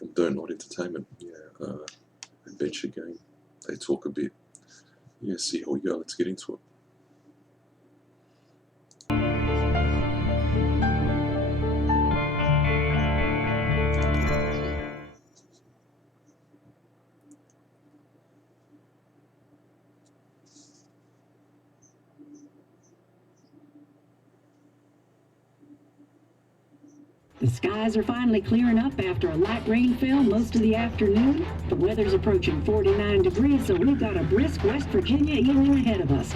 from Dontnod Entertainment. Yeah, adventure game. They talk a bit. Yeah, see how we go. Let's get into it. The skies are finally clearing up after a light rainfall most of the afternoon. The weather's approaching 49 degrees, so we've got a brisk West Virginia evening ahead of us.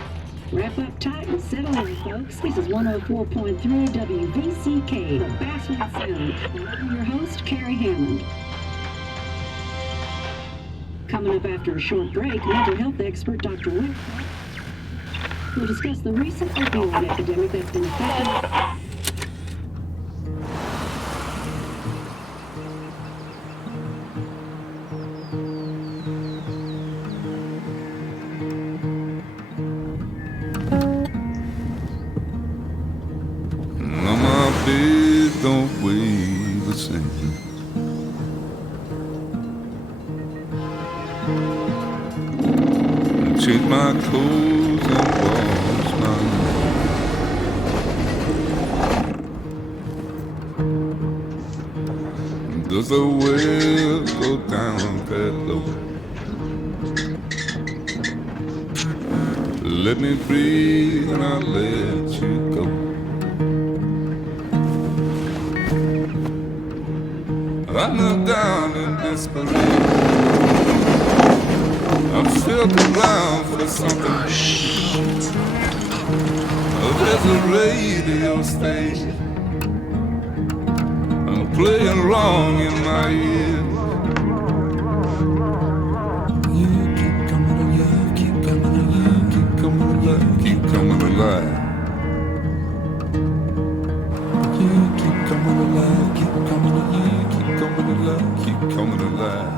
Wrap up tight and settle in, folks. This is 104.3 WVCK, the Basswood Sound. And I'm your host, Carrie Hammond. Coming up after a short break, mental health expert Dr. Will will discuss the recent opioid epidemic that's been affecting don't wave the same. Change my clothes and wash my hands. Does the well go down that low? Let me breathe and I'll let you go. I knelt down in desperation. I'm still around for something. There's a radio station. I'm playing wrong in my ears. You keep coming alive, keep coming alive, keep coming alive, keep coming alive. You keep coming alive, keep coming alive, keep coming alive, keep coming alive.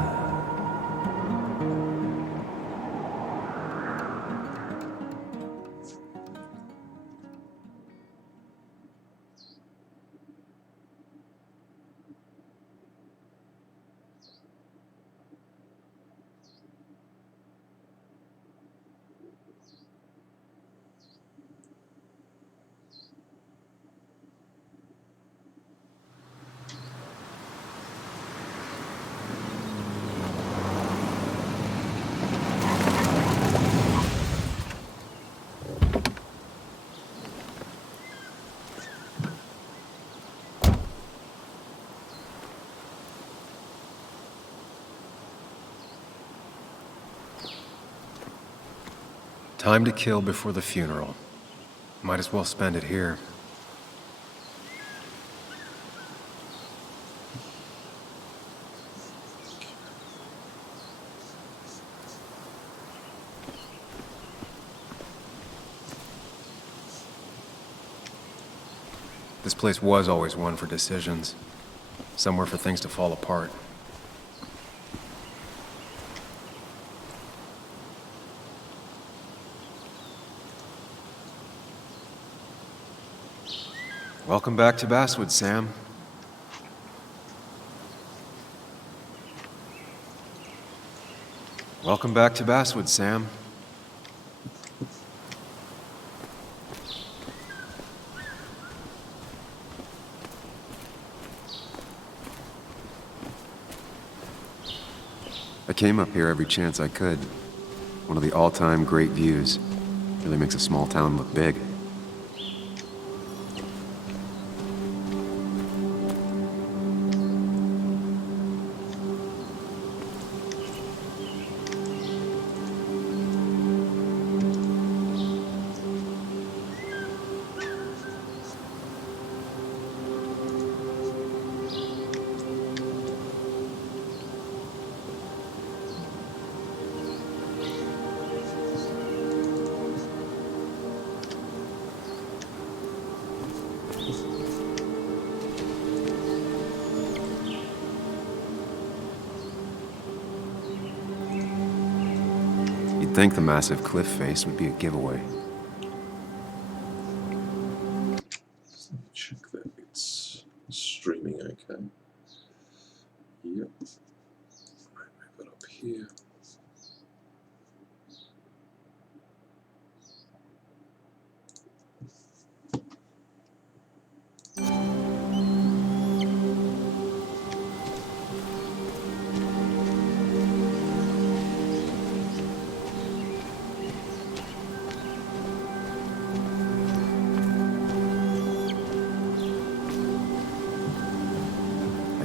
Time to kill before the funeral. Might as well spend it here. This place was always one for decisions. Somewhere for things to fall apart. Welcome back to Basswood, Sam. Welcome back to Basswood, Sam. I came up here every chance I could. One of the all-time great views. Really makes a small town look big. You'd think the massive cliff face would be a giveaway. Check that it's streaming okay. Yep.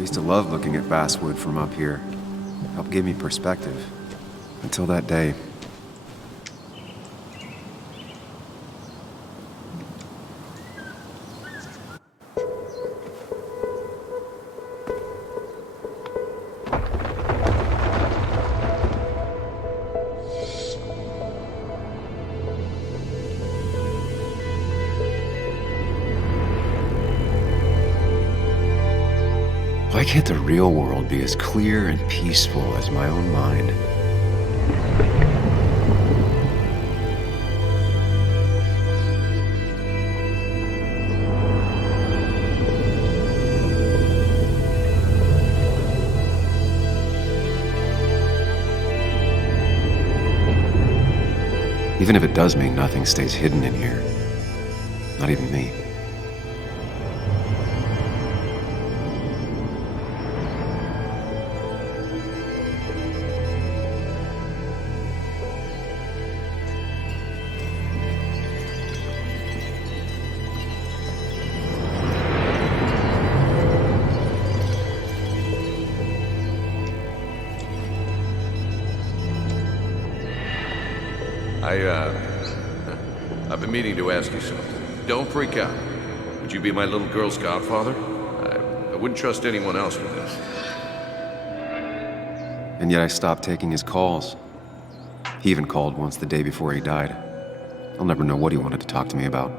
used to love looking at basswood from up here. Helped give me perspective. Until that day. Why can't the real world be as clear and peaceful as my own mind? Even if it does mean nothing stays hidden in here. Not even me. I've been meaning to ask you something. Don't freak out. Would you be my little girl's godfather? I wouldn't trust anyone else with this. And yet I stopped taking his calls. He even called once the day before he died. I'll never know what he wanted to talk to me about.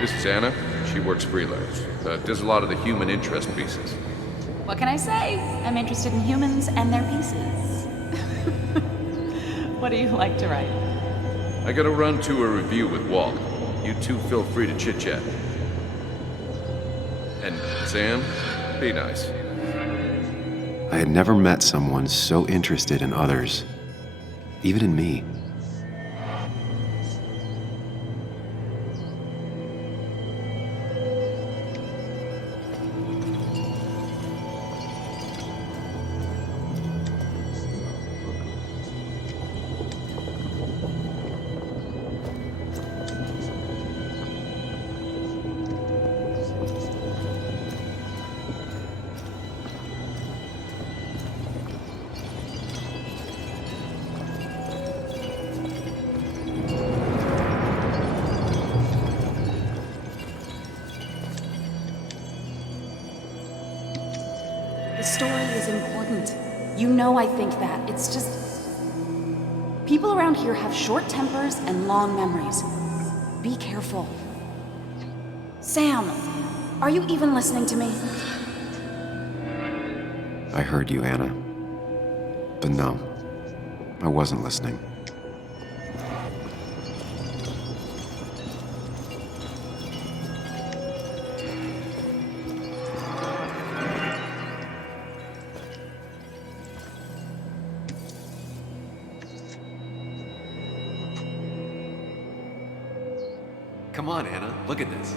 This is Anna. She works freelance. Does a lot of the human interest pieces. What can I say? I'm interested in humans and their pieces. What do you like to write? I gotta run to a review with Walt. You two feel free to chit-chat. And Sam, be nice. I had never met someone so interested in others, even in me. The story is important. You know I think that. It's just... people around here have short tempers and long memories. Be careful. Sam, are you even listening to me? I heard you, Anna. But no, I wasn't listening. Come on, Anna, look at this.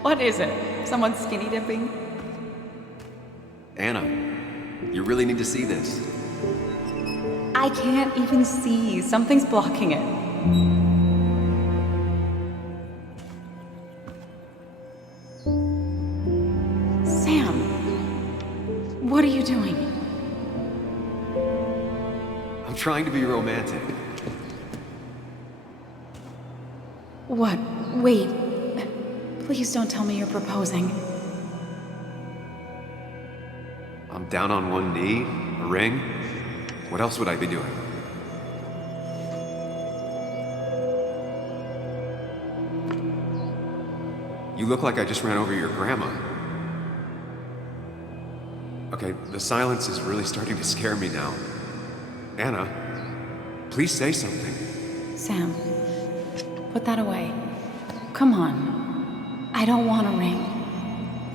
What is it? Someone skinny dipping? Anna, you really need to see this. I can't even see. Something's blocking it. Sam, what are you doing? I'm trying to be romantic. What? Wait. Please don't tell me you're proposing. I'm down on one knee, a ring. What else would I be doing? You look like I just ran over your grandma. Okay, the silence is really starting to scare me now. Anna, please say something. Sam, put that away. Come on. I don't want a ring.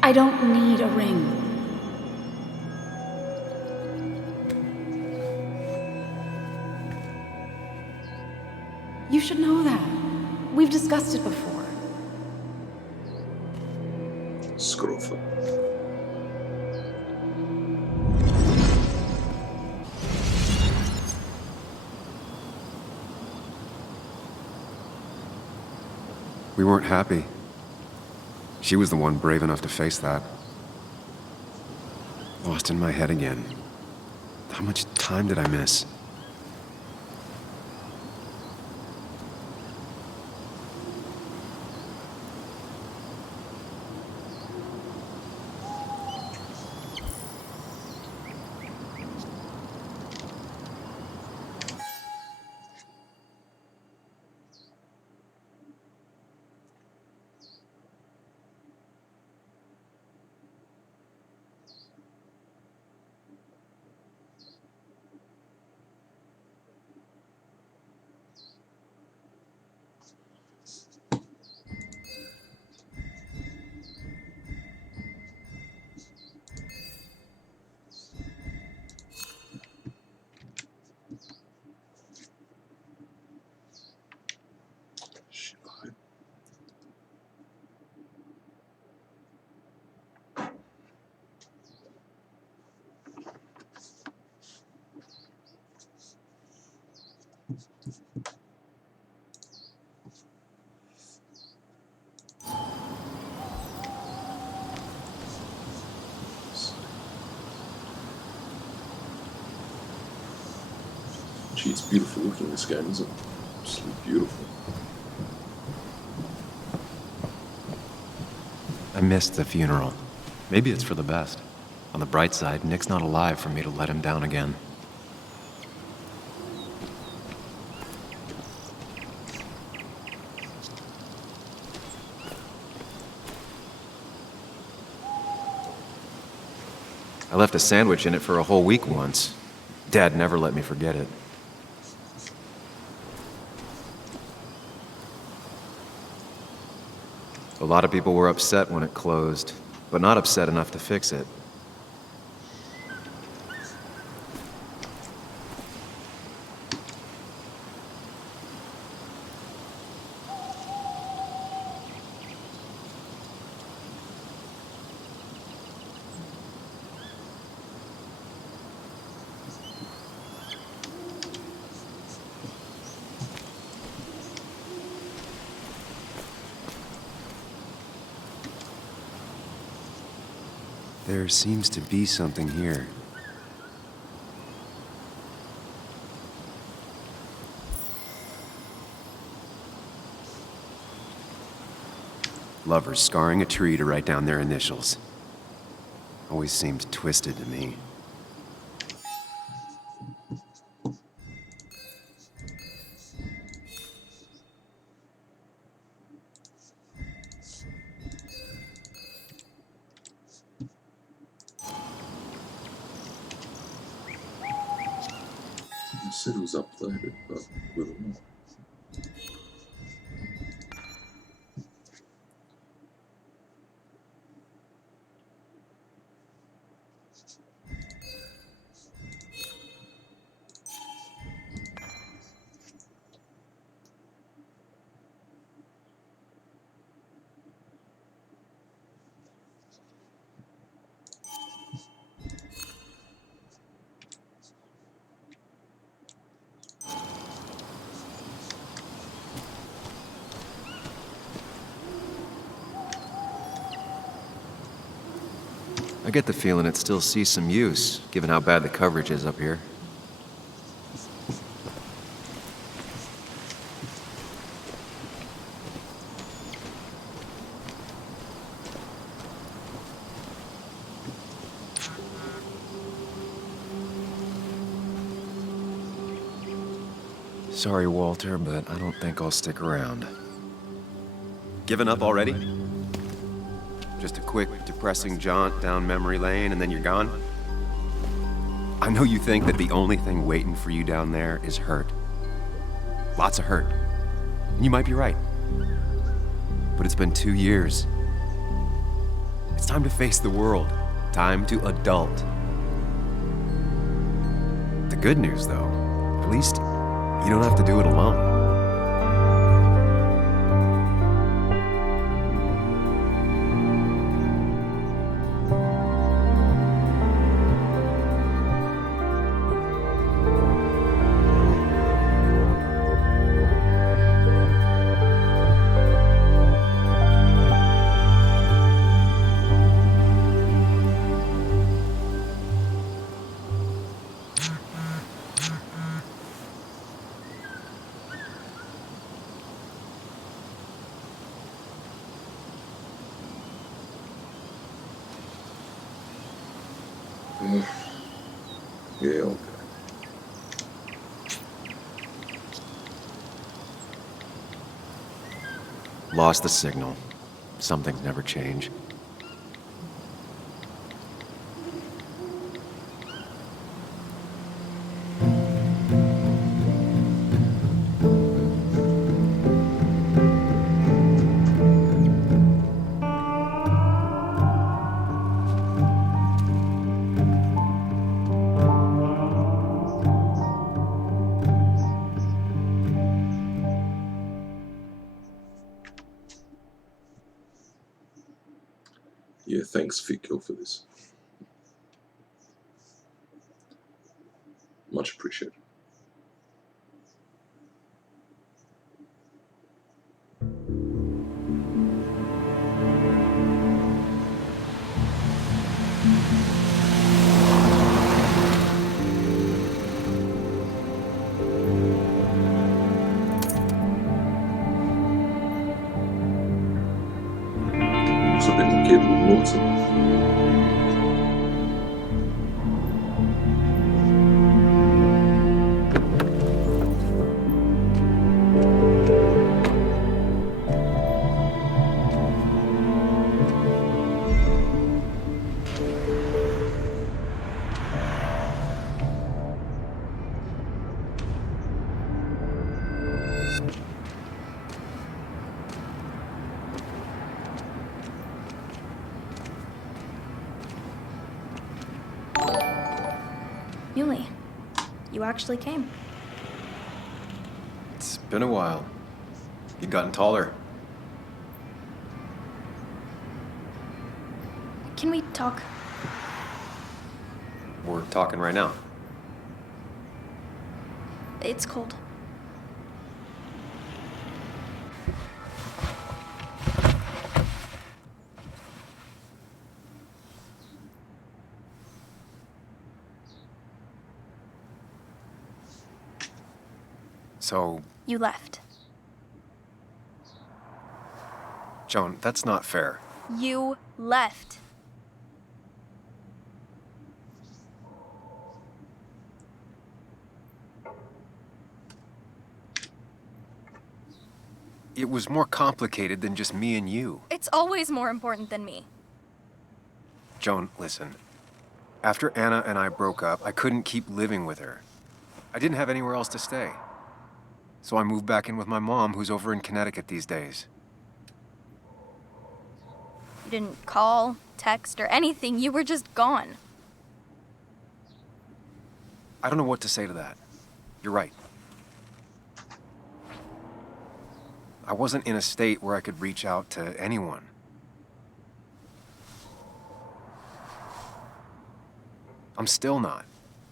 I don't need a ring. You should know that. We've discussed it before. Scrofa. We weren't happy. She was the one brave enough to face that. Lost in my head again. How much time did I miss? Gee, it's beautiful looking, this game, isn't it? Absolutely beautiful. I missed the funeral. Maybe it's for the best. On the bright side, Nick's not alive for me to let him down again. I left a sandwich in it for a whole week once. Dad never let me forget it. A lot of people were upset when it closed, but not upset enough to fix it. There seems to be something here. Lovers scarring a tree to write down their initials. Always seemed twisted to me. You said it was updated, but with a what? I get the feeling it still sees some use, given how bad the coverage is up here. Sorry, Walter, but I don't think I'll stick around. Given up already? Just a quick, depressing jaunt down memory lane and then you're gone? I know you think that the only thing waiting for you down there is hurt. Lots of hurt. And you might be right. But it's been 2 years. It's time to face the world. Time to adult. The good news, though, at least you don't have to do it alone. Yeah, okay. Lost the signal. Some things never change. Yeah, thanks, Fikil, for this. Much appreciated. So bit my kid with Morton. Yuli, you actually came. It's been a while. You've gotten taller. Can we talk? We're talking right now. It's cold. So, You left. Joan, that's not fair. You left. It was more complicated than just me and you. It's always more important than me. Joan, listen. After Anna and I broke up, I couldn't keep living with her. I didn't have anywhere else to stay. So I moved back in with my mom, who's over in Connecticut these days. You didn't call, text, or anything. You were just gone. I don't know what to say to that. You're right. I wasn't in a state where I could reach out to anyone. I'm still not.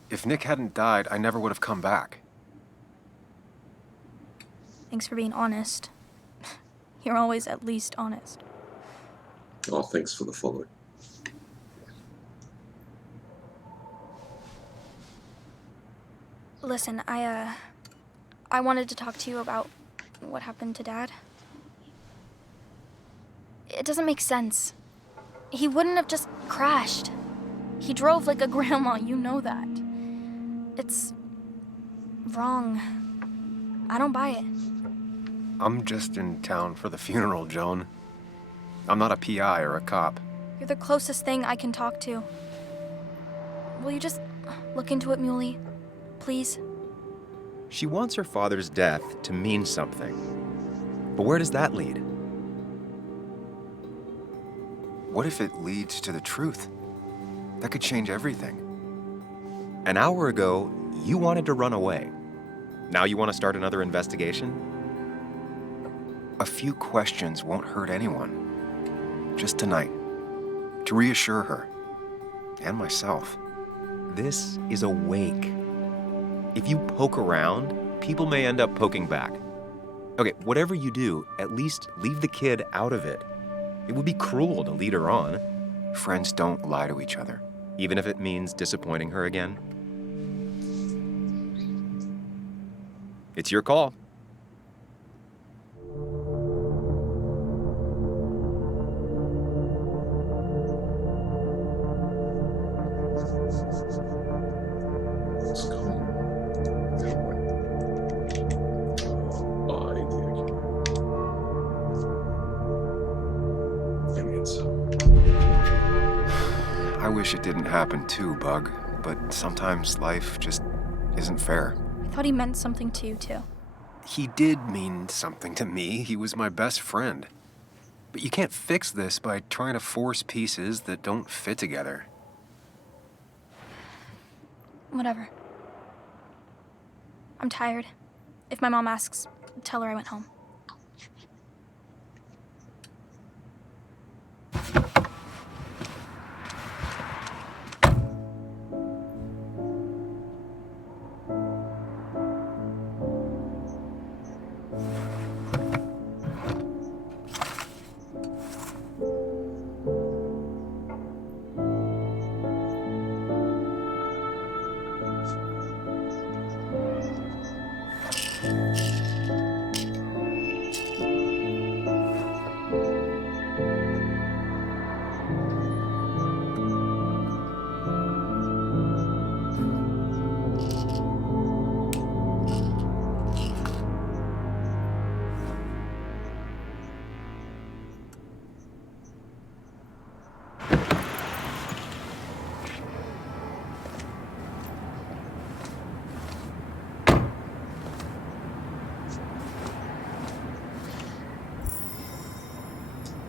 If Nick hadn't died, I never would have come back. Thanks for being honest. You're always at least honest. Oh, thanks for the follow. Listen, I wanted to talk to you about what happened to Dad. It doesn't make sense. He wouldn't have just crashed. He drove like a grandma, you know that. It's wrong. I don't buy it. I'm just in town for the funeral, Joan. I'm not a PI or a cop. You're the closest thing I can talk to. Will you just look into it, Muley? Please? She wants her father's death to mean something. But where does that lead? What if it leads to the truth? That could change everything. An hour ago, you wanted to run away. Now you want to start another investigation? A few questions won't hurt anyone. Just tonight. To reassure her. And myself. This is a wake. If you poke around, people may end up poking back. Okay, whatever you do, at least leave the kid out of it. It would be cruel to lead her on. Friends don't lie to each other. Even if it means disappointing her again. It's your call. wish it didn't happen too, Bug, but sometimes life just isn't fair. I thought he meant something to you, too. He did mean something to me. He was my best friend. But you can't fix this by trying to force pieces that don't fit together. Whatever. I'm tired. If my mom asks, tell her I went home.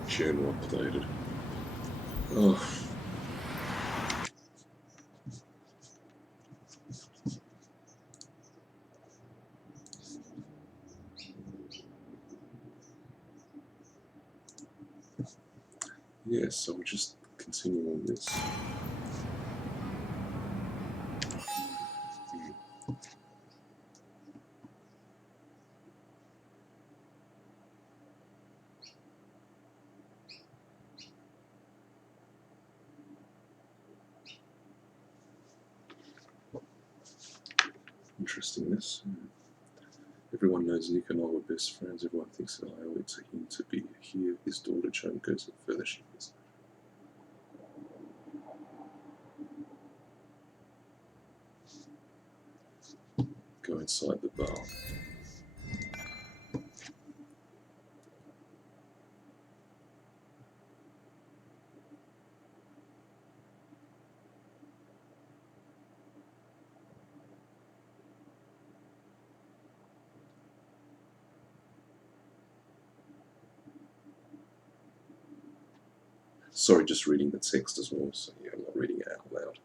Journal updated. Oh. Yes, so we'll just continue on this. Interesting, this. Everyone knows Nick and I were best friends. Everyone thinks that I owe it to him to be here. His daughter Joan goes no further. She is. Go inside the bar. Sorry, just reading the text as well, so yeah, I'm not reading it out loud.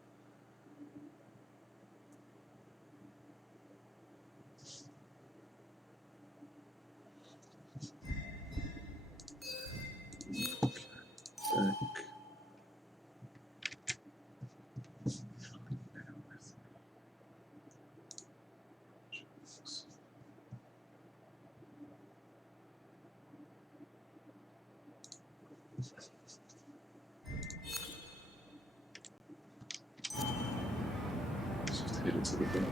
Back. Into the bar.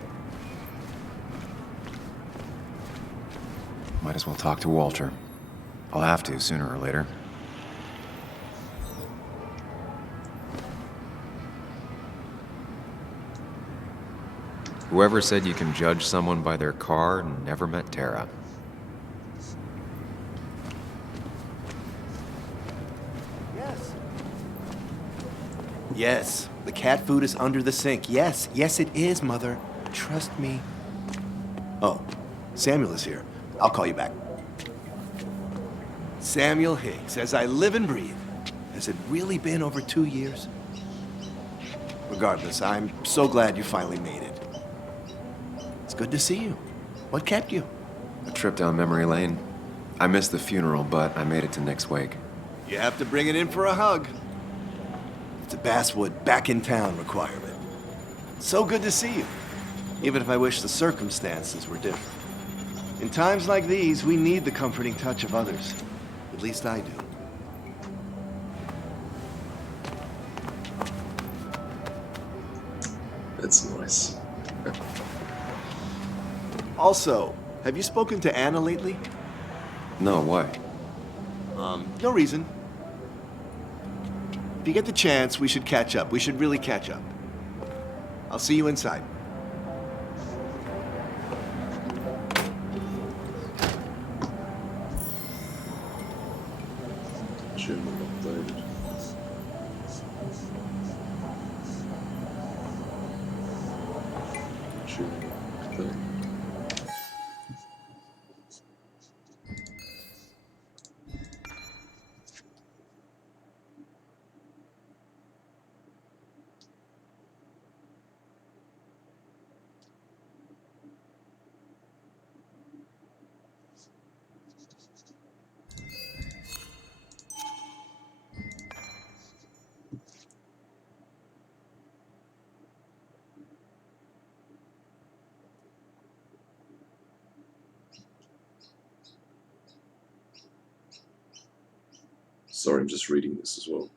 Might as well talk to Walter. I'll have to sooner or later. Whoever said you can judge someone by their car never met Tara. Yes, the cat food is under the sink. Yes, yes it is, Mother. Trust me. Oh, Samuel is here. I'll call you back. Samuel Higgs, as I live and breathe. Has it really been over 2 years? Regardless, I'm so glad you finally made it. It's good to see you. What kept you? A trip down memory lane. I missed the funeral, but I made it to Nick's wake. You have to bring it in for a hug. It's a Basswood back-in-town requirement. So good to see you, even if I wish the circumstances were different. In times like these, we need the comforting touch of others. At least I do. That's nice. Also, have you spoken to Anna lately? No, why? No reason. If you get the chance, we should catch up. We should really catch up. I'll see you inside. Journal updated. shooting the Sorry, I'm just reading this as well.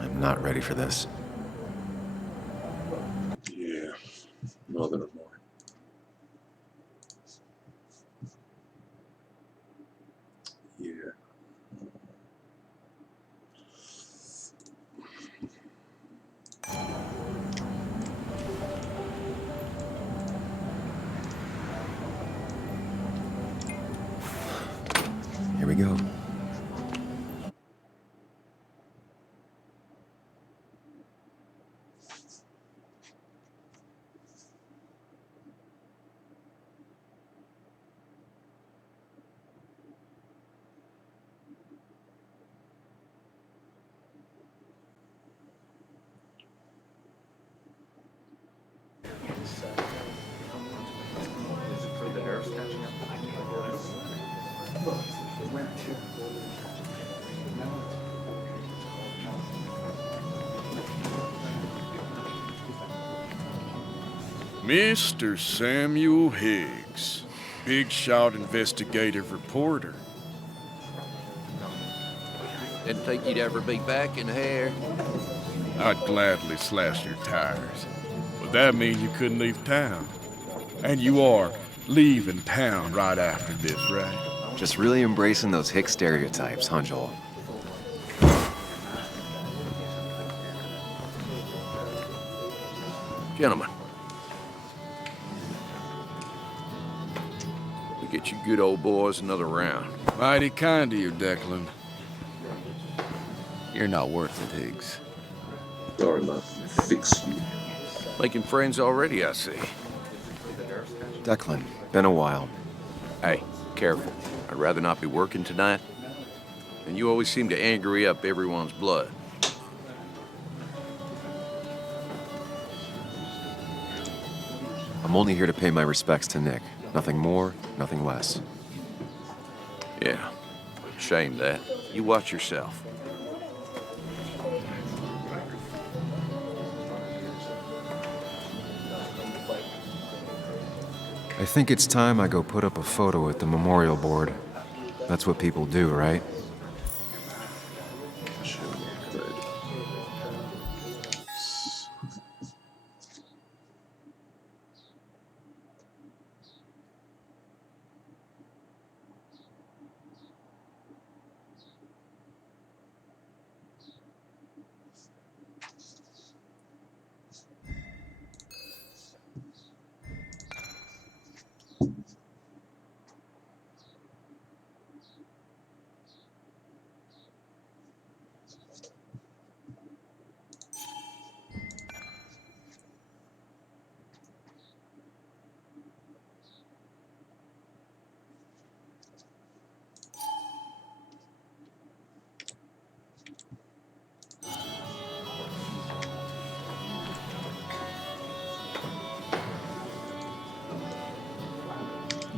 I'm not ready for this. Yeah, neither am I. Yeah. Here we go. Mr. Samuel Higgs, big shot investigative reporter. Didn't think you'd ever be back in here. I'd gladly slash your tires, but that means you couldn't leave town. And you are leaving town right after this, right? Just really embracing those hick stereotypes, huh, Joel? Gentlemen, we get you good old boys another round. Mighty kind of you, Declan. You're not worth it, Higgs. Sorry, man. Fix you. Making friends already, I see. Declan, been a while. Hey, careful. I'd rather not be working tonight. And you always seem to angry up everyone's blood. I'm only here to pay my respects to Nick. Nothing more, nothing less. Yeah, shame that. You watch yourself. I think it's time I go put up a photo at the memorial board. That's what people do, right?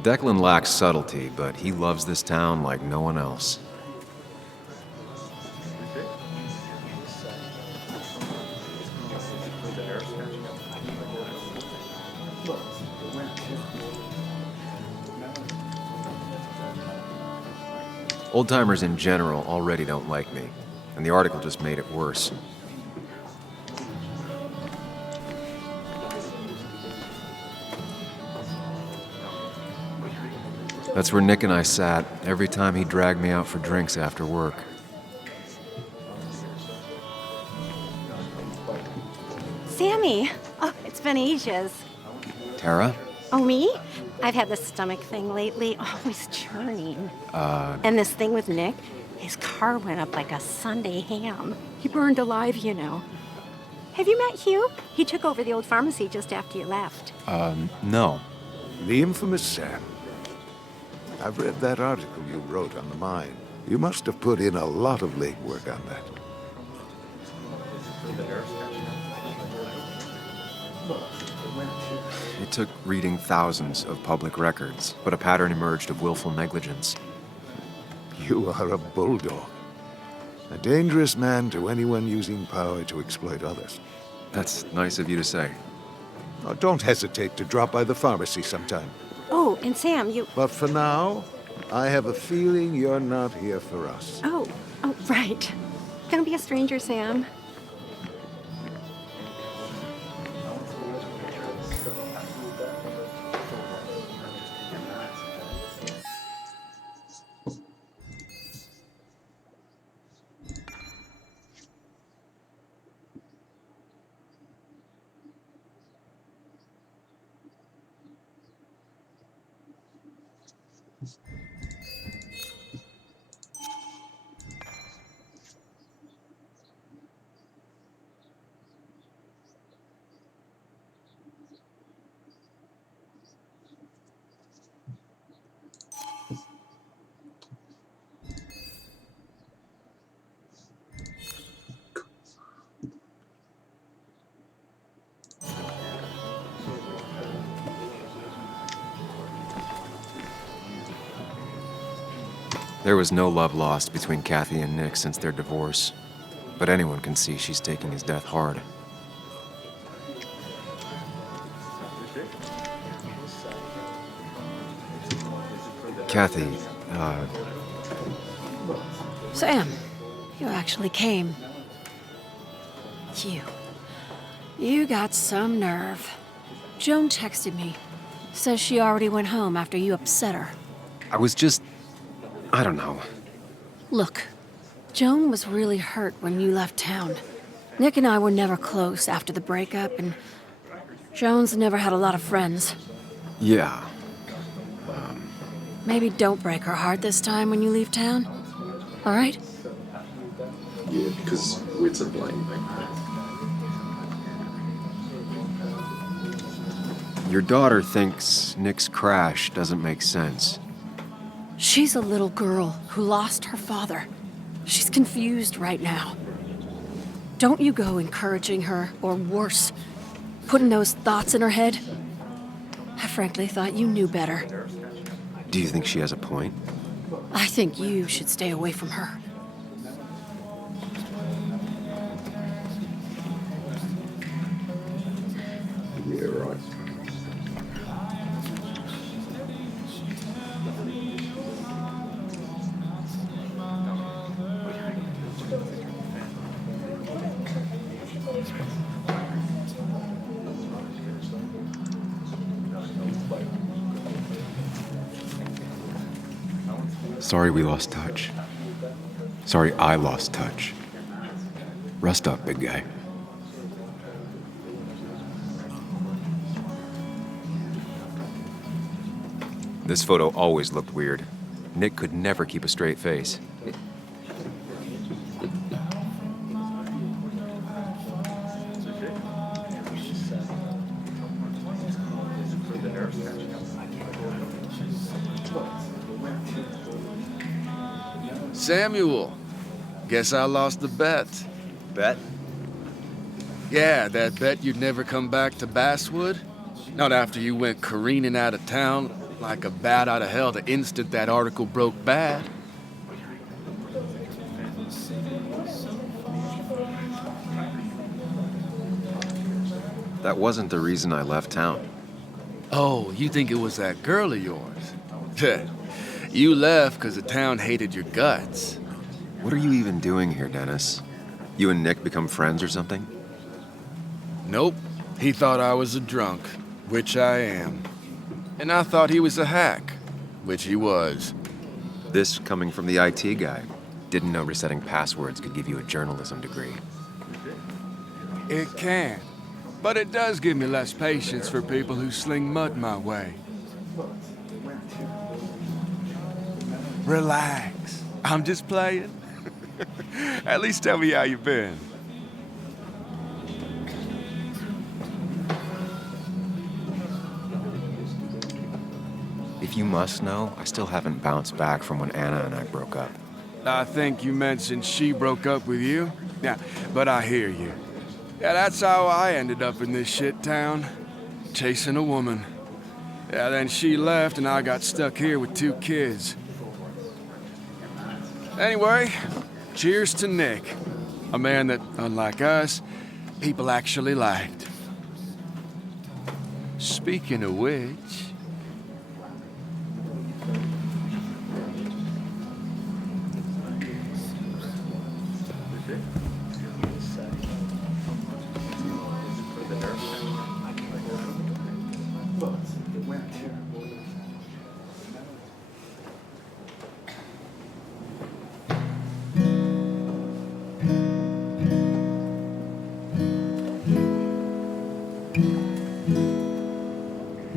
Declan lacks subtlety, but he loves this town like no one else. Old-timers in general already don't like me, and the article just made it worse. That's where Nick and I sat every time he dragged me out for drinks after work. Sammy! Oh, it's been ages. Tara? Oh, me? I've had this stomach thing lately, always churning. And this thing with Nick, his car went up like a Sunday ham. He burned alive, you know. Have you met Hugh? He took over the old pharmacy just after you left. No. The infamous Sam. I've read that article you wrote on the mine. You must have put in a lot of legwork on that. It took reading thousands of public records, but a pattern emerged of willful negligence. You are a bulldog. A dangerous man to anyone using power to exploit others. That's nice of you to say. Oh, don't hesitate to drop by the pharmacy sometime. Oh, and Sam, you... But for now, I have a feeling you're not here for us. Oh, right. Don't be a stranger, Sam. There was no love lost between Kathy and Nick since their divorce, but anyone can see she's taking his death hard. Kathy, Sam, you actually came. You got some nerve. Joan texted me. Says she already went home after you upset her. I don't know. Look, Joan was really hurt when you left town. Nick and I were never close after the breakup, and Joan's never had a lot of friends. Yeah. Maybe don't break her heart this time when you leave town. All right? Yeah, because we're to blame. Your daughter thinks Nick's crash doesn't make sense. She's a little girl who lost her father. She's confused right now. Don't you go encouraging her, or worse, putting those thoughts in her head. I frankly thought you knew better. Do you think she has a point? I think you should stay away from her. Yeah, right. Sorry we lost touch. Sorry I lost touch. Rest up, big guy. This photo always looked weird. Nick could never keep a straight face. Samuel, guess I lost the bet. Bet? Yeah, that bet you'd never come back to Basswood. Not after you went careening out of town Like a bat out of hell the instant that article broke bad. That wasn't the reason I left town. Oh, you think it was that girl of yours? You left because the town hated your guts. What are you even doing here, Dennis? You and Nick become friends or something? Nope. He thought I was a drunk, which I am. And I thought he was a hack, which he was. This coming from the IT guy. Didn't know resetting passwords could give you a journalism degree. It can. But it does give me less patience for people who sling mud my way. Relax. I'm just playing. At least tell me how you been. If you must know, I still haven't bounced back from when Anna and I broke up. I think you mentioned she broke up with you. Yeah, but I hear you. Yeah, that's how I ended up in this shit town. Chasing a woman. Yeah, then she left and I got stuck here with 2 kids. Anyway, cheers to Nick. A man that, unlike us, people actually liked. Speaking of which...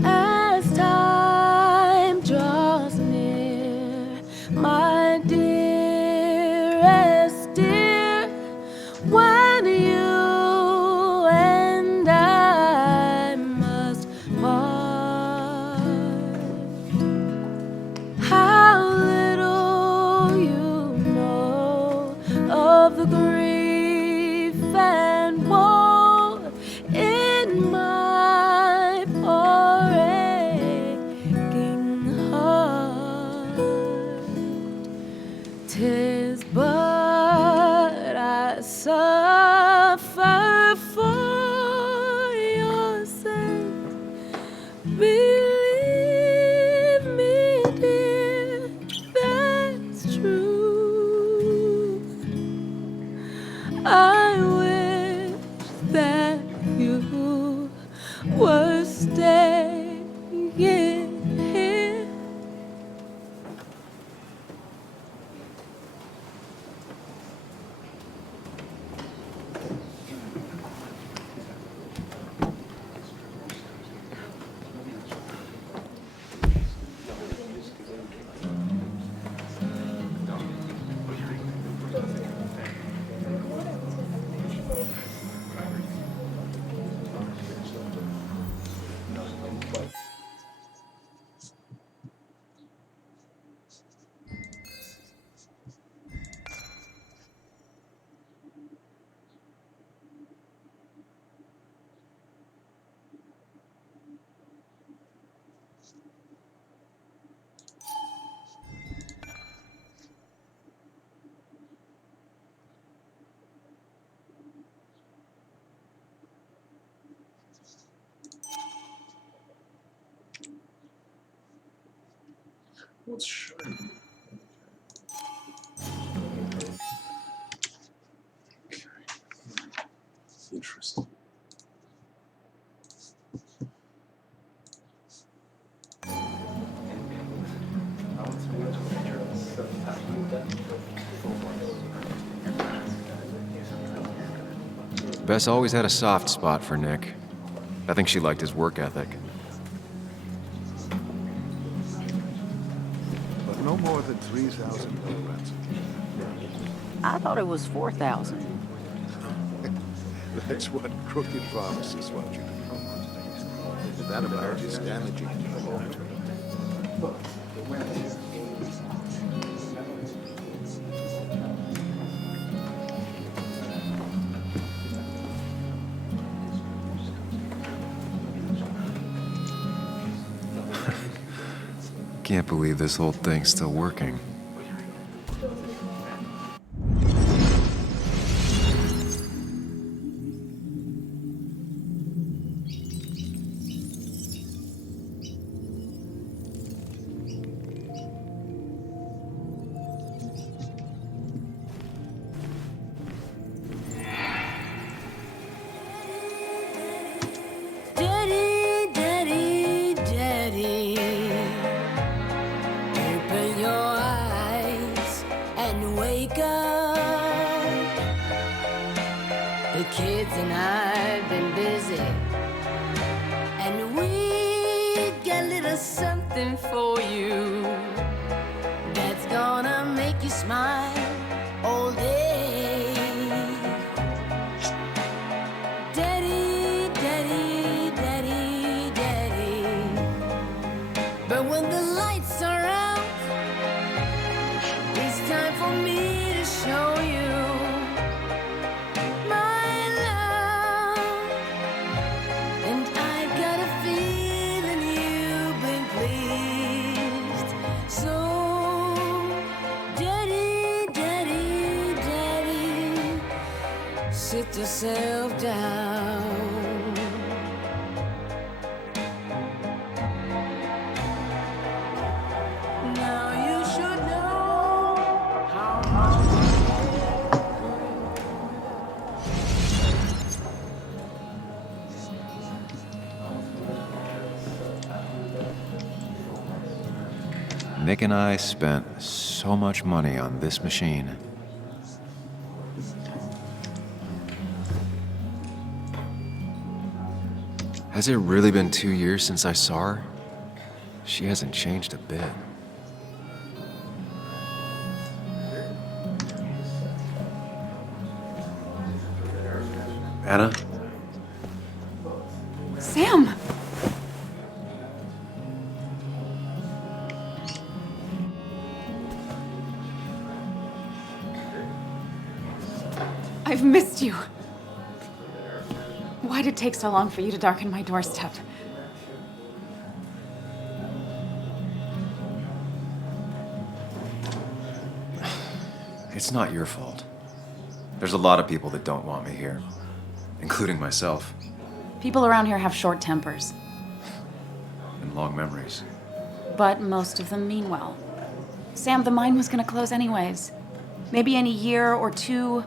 As time draws near, my dearest dear, when you and I must part, how little you know of the grief and woe in my poor aching heart. 'Tis but I suffer for your sake. Believe me, dear, that's true. I wish that you were staying here. What's showing? Okay. Interesting. Bess always had a soft spot for Nick. I think she liked his work ethic. But no more than 3,000 ransom. I thought it was 4,000. That's what crooked pharmacists want you to know. That amount is damaging to the long term. can't believe this whole thing's still working. Daddy, daddy, daddy, open your eyes and wake up. The kids and I've been busy, and we got a little something for you that's gonna make you smile all day. Daddy, daddy, daddy, daddy. But when the lights are out, it's time for me to show you my love. And I've got a feeling you've been pleased. So, daddy, daddy, daddy, sit yourself down. Now you should know how Nick and I spent so much money on this machine. Has it really been 2 years since I saw her? She hasn't changed a bit. Anna? Sam! I've missed you. Why did it take so long for you to darken my doorstep? It's not your fault. There's a lot of people that don't want me here, including myself, People around here have short tempers, and long memories. but most of them mean well. Sam, the mine was gonna close anyways. Maybe in a year or 2,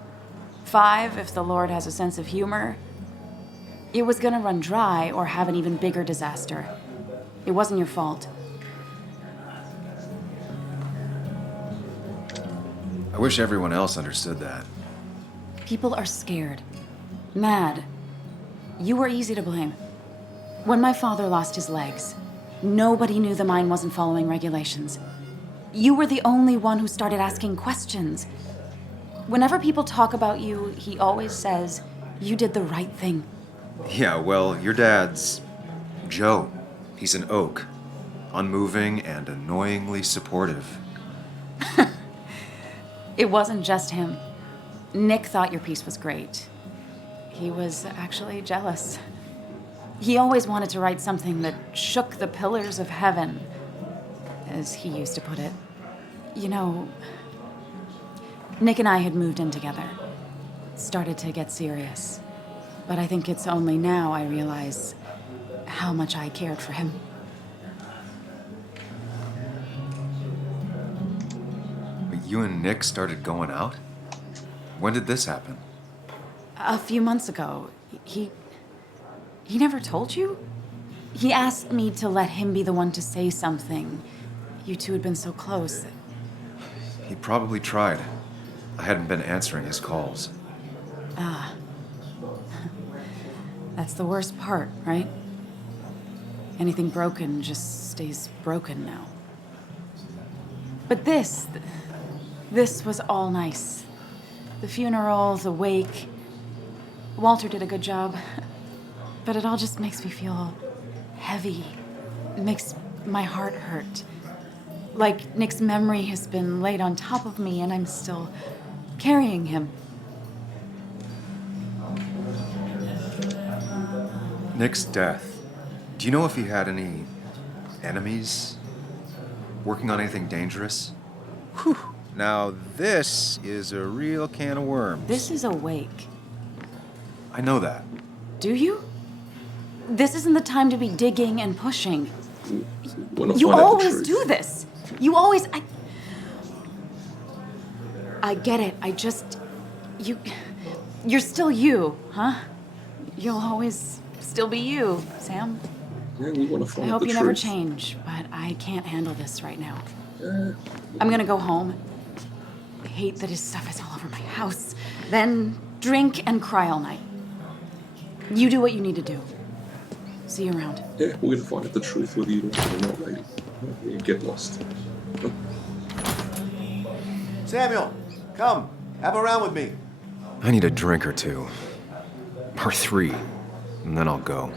5, if the Lord has a sense of humor. It was gonna run dry or have an even bigger disaster. It wasn't your fault. I wish everyone else understood that. People are scared. Mad. You were easy to blame. When my father lost his legs, nobody knew the mine wasn't following regulations. You were the only one who started asking questions. Whenever people talk about you, he always says, you did the right thing. Yeah, well, your dad's Joe. He's an oak. Unmoving and annoyingly supportive. It wasn't just him. Nick thought your piece was great. He was actually jealous. He always wanted to write something that shook the pillars of heaven, as he used to put it. You know, Nick and I had moved in together. Started to get serious. But I think it's only now I realize how much I cared for him. But you and Nick started going out? When did this happen? A few months ago, he never told you? He asked me to let him be the one to say something. You two had been so close. He probably tried. I hadn't been answering his calls. Ah. That's the worst part, right? Anything broken just stays broken now. But this was all nice. The funeral, the wake. Walter did a good job. But it all just makes me feel heavy. It makes my heart hurt. Like Nick's memory has been laid on top of me and I'm still carrying him. Nick's death. Do you know if he had any enemies? Working on anything dangerous? Whew. Now, this is a real can of worms. This is a wake. I know that. Do you? This isn't the time to be digging and pushing. Wanna You find out the always truth. do this. You always. I get it. I just. You're still you, huh? You'll always still be you, Sam. Yeah, we want to I find hope the you truth. never change, but I can't handle this right now. I'm gonna go home. I hate that his stuff is all over my house. Then drink and cry all night. You do what you need to do. See you around. Yeah, we're gonna find out the truth whether you like it or not, lady. You get lost. Samuel, come. Have a round with me. I need a drink or two. Or 3, and then I'll go.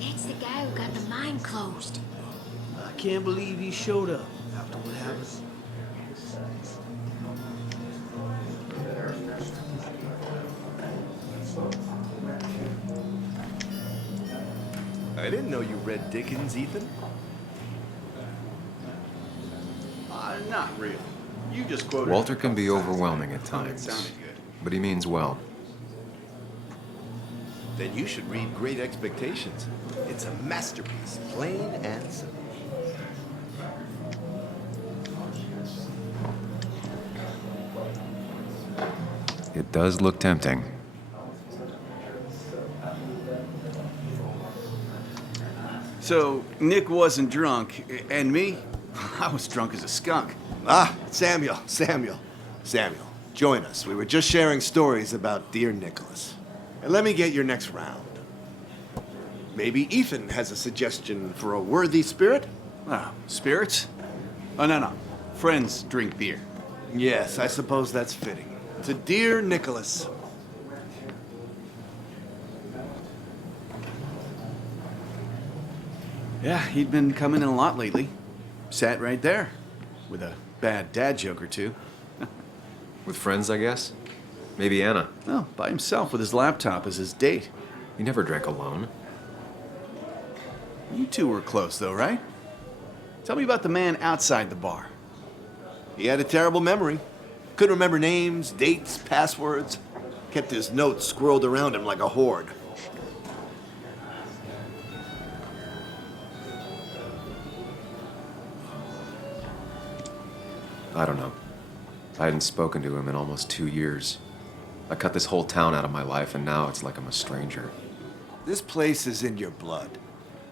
That's the guy who got the mine closed. I can't believe he showed up after what happened. I didn't know you read Dickens, Ethan. Not really. You just quoted. Walter can be overwhelming at It times, sounded good. but he means well. Then you should read Great Expectations. It's a masterpiece, plain and simple. It does look tempting. So, Nick wasn't drunk, and me? I was drunk as a skunk. Ah, Samuel. Join us. We were just sharing stories about dear Nicholas. And let me get your next round. Maybe Ethan has a suggestion for a worthy spirit? Ah, spirits? Oh, no. Friends drink beer. Yes, I suppose that's fitting. To dear Nicholas. Yeah, he'd been coming in a lot lately. Sat right there, with a bad dad joke or two. With friends, I guess? Maybe Anna. No, by himself with his laptop as his date. He never drank alone. You two were close, though, right? Tell me about the man outside the bar. He had a terrible memory. Couldn't remember names, dates, passwords. Kept his notes squirreled around him like a hoard. I don't know. I hadn't spoken to him in almost 2 years. I cut this whole town out of my life, and now it's like I'm a stranger. This place is in your blood.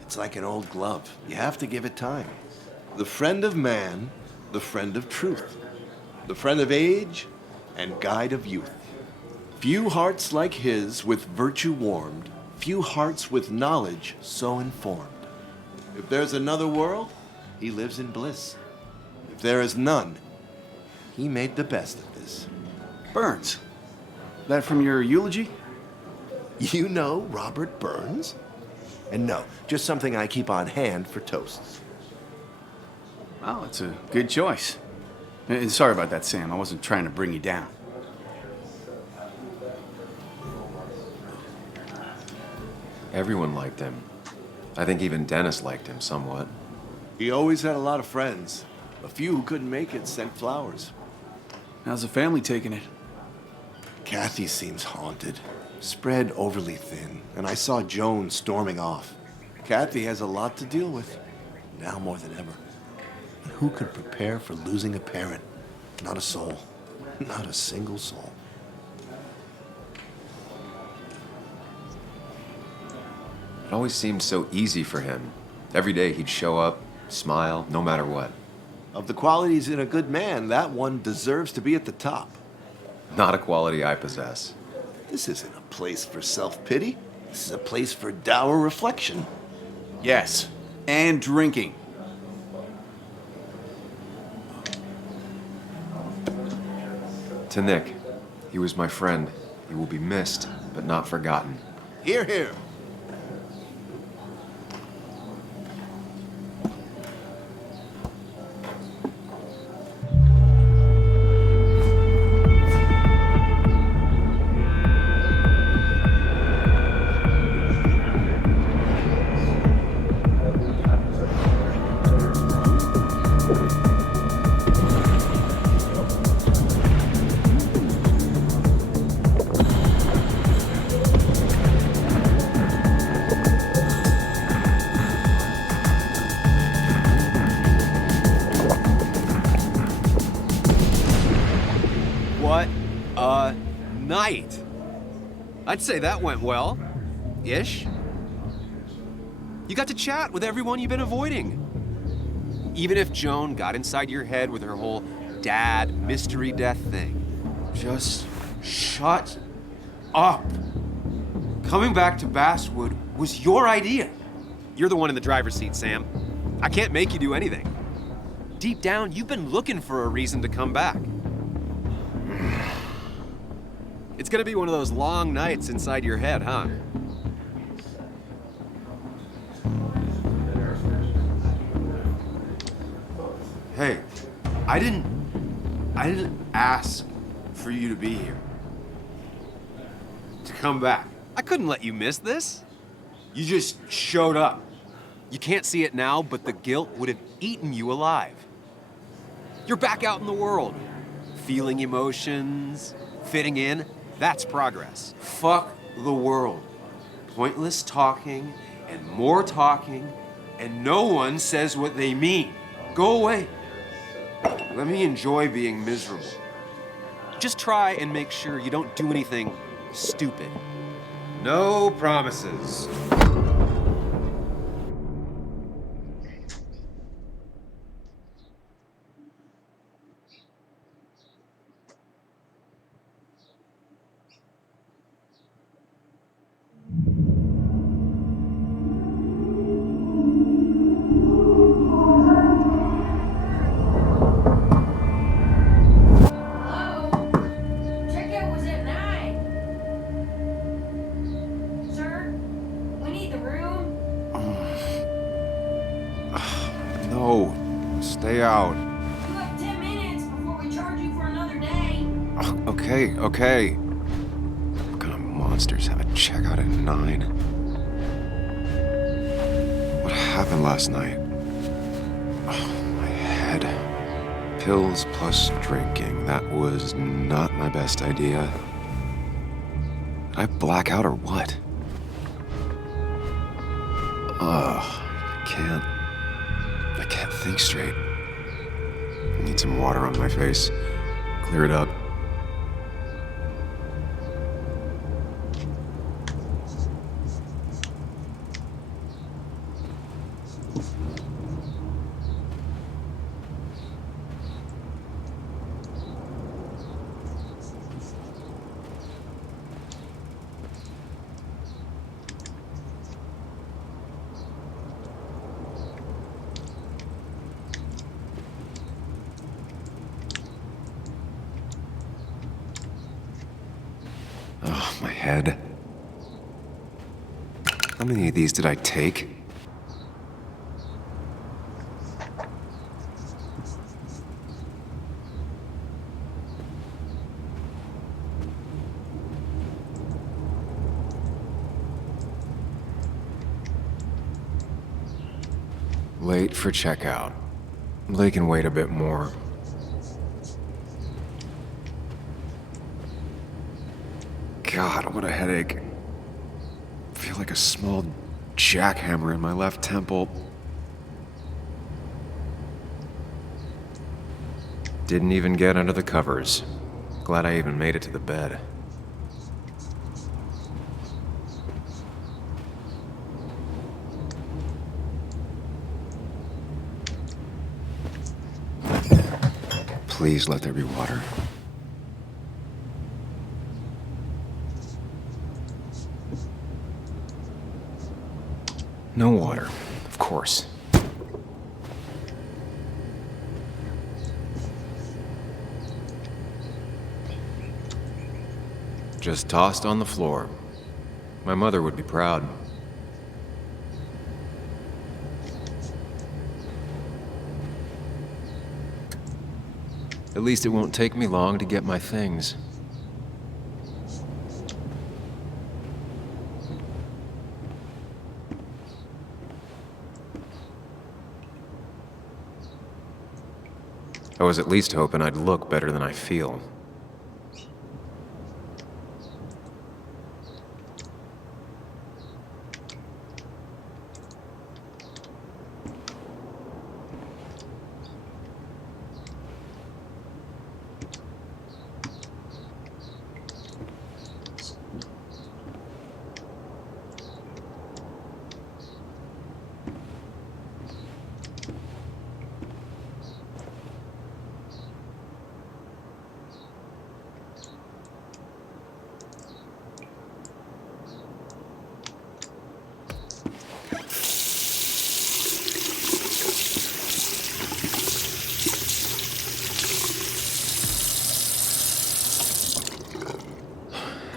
It's like an old glove. You have to give it time. The friend of man, the friend of truth. The friend of age, and guide of youth. Few hearts like his with virtue warmed, few hearts with knowledge so informed. If there's another world, he lives in bliss. If there is none, he made the best of this. Burns. That from your eulogy? You know Robert Burns? And no, just something I keep on hand for toasts. Well, it's a good choice. And sorry about that, Sam. I wasn't trying to bring you down. Everyone liked him. I think even Dennis liked him somewhat. He always had a lot of friends. A few who couldn't make it sent flowers. How's the family taking it? Kathy seems haunted. spread overly thin, and I saw Joan storming off. Kathy has a lot to deal with, now more than ever. And who could prepare for losing a parent? Not a soul. Not a single soul. It always seemed so easy for him. Every day he'd show up, smile, no matter what. Of the qualities in a good man, that one deserves to be at the top. Not a quality I possess. This isn't a place for self-pity. This is a place for dour reflection. Yes, and drinking. To Nick, he was my friend. He will be missed, but not forgotten. Hear, hear. What a night! I'd say that went well. Ish. You got to chat with everyone you've been avoiding. Even if Joan got inside your head with her whole dad mystery death thing. Just shut up. Coming back to Basswood was your idea. You're the one in the driver's seat, Sam. I can't make you do anything. Deep down, you've been looking for a reason to come back. It's gonna be one of those long nights inside your head, huh? Hey, I didn't ask for you to be here. To come back. I couldn't let you miss this. You just showed up. You can't see it now, but the guilt would have eaten you alive. You're back out in the world, feeling emotions, fitting in. That's progress. Fuck the world. Pointless talking and more talking, and no one says what they mean. Go away. Let me enjoy being miserable. Just try and make sure you don't do anything stupid. No promises. No, stay out. You have 10 minutes before we charge you for another day. Okay. What kind of monsters have a checkout at 9? What happened last night? Oh, my head. Pills plus drinking. That was not my best idea. Did I black out or what? I can't think straight. I need some water on my face. Clear it up. Oh, my head. How many of these did I take? Late for checkout. They can wait a bit more. God, what a headache. I feel like a small jackhammer in my left temple. Didn't even get under the covers. Glad I even made it to the bed. Please let there be water. No water, of course. Just tossed on the floor. My mother would be proud. At least it won't take me long to get my things. I was at least hoping I'd look better than I feel.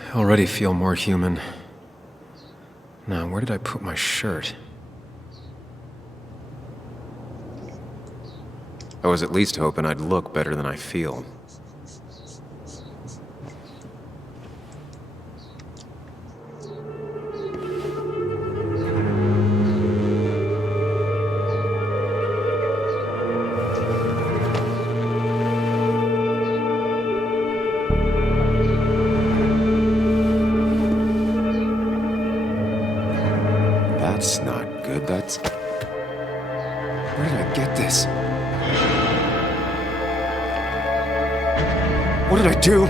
I already feel more human. Now, where did I put my shirt? I was at least hoping I'd look better than I feel. That's not good. That's... Where did I get this? What did I do?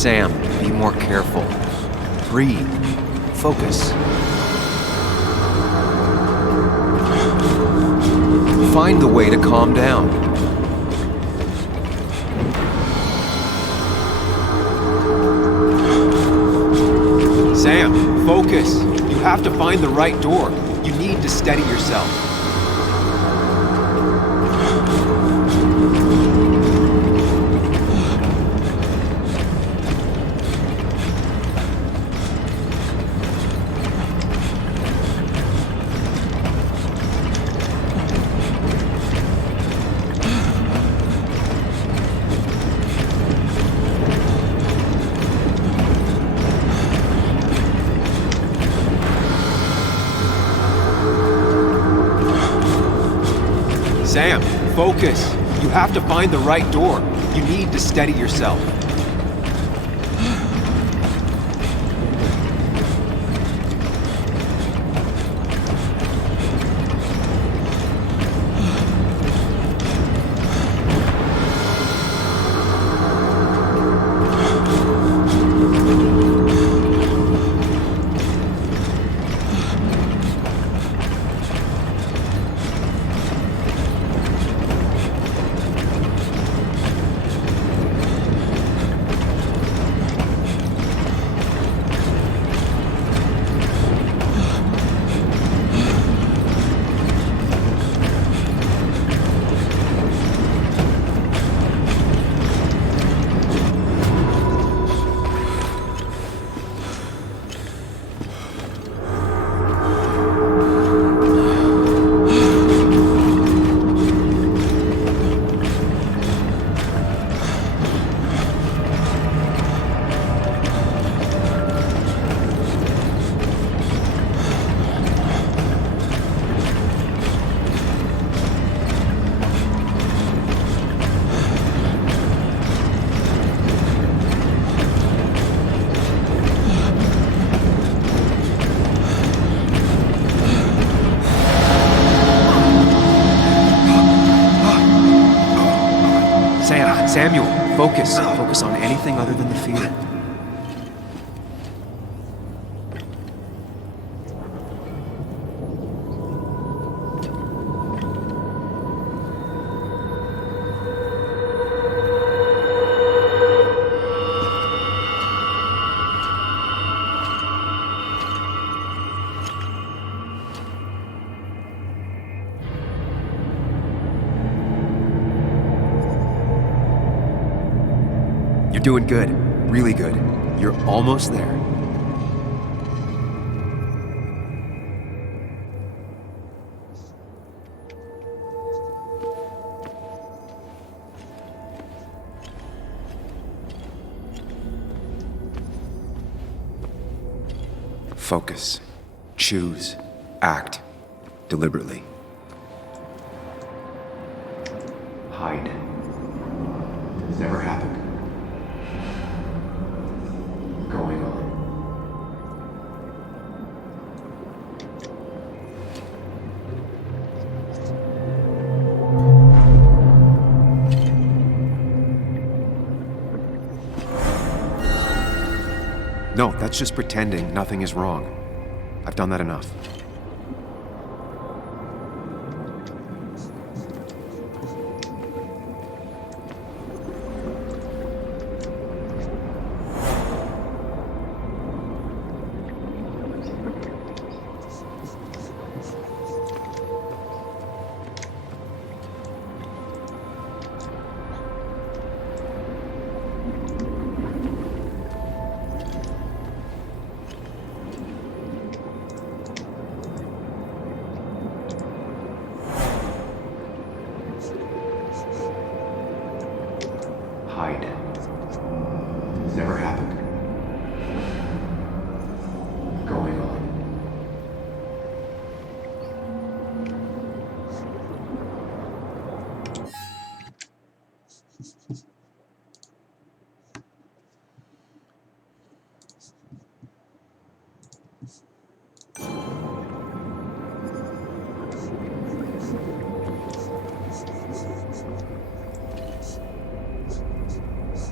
Sam, be more careful. Breathe. Focus. Find the way to calm down. Sam, focus. You have to find the right door. You need to steady yourself. Sam, focus. You have to find the right door. You need to steady yourself. Samuel, focus. Focus on anything other than the fear. You're doing good. Really good. You're almost there. Focus. Choose. Act. Deliberately. Hide. It's never happened. Going on. No, that's just pretending nothing is wrong. I've done that enough. Hide. It's never happened. Going on.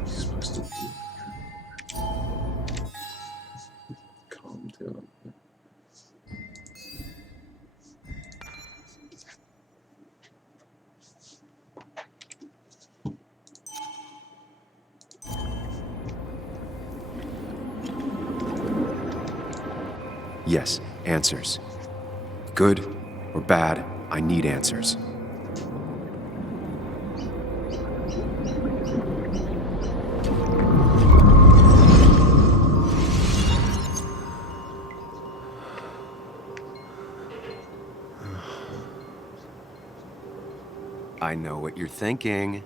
Supposed to calm down. Yes, answers. Good or bad, I need answers. I know what you're thinking.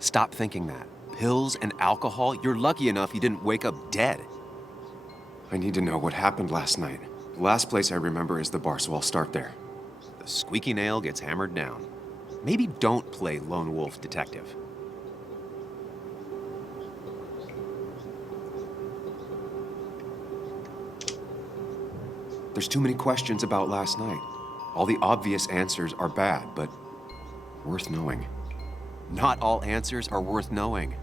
Stop thinking that. Pills and alcohol, you're lucky enough you didn't wake up dead. I need to know what happened last night. The last place I remember is the bar, so I'll start there. The squeaky nail gets hammered down. Maybe don't play lone wolf detective. There's too many questions about last night. All the obvious answers are bad, but worth knowing. Not all answers are worth knowing.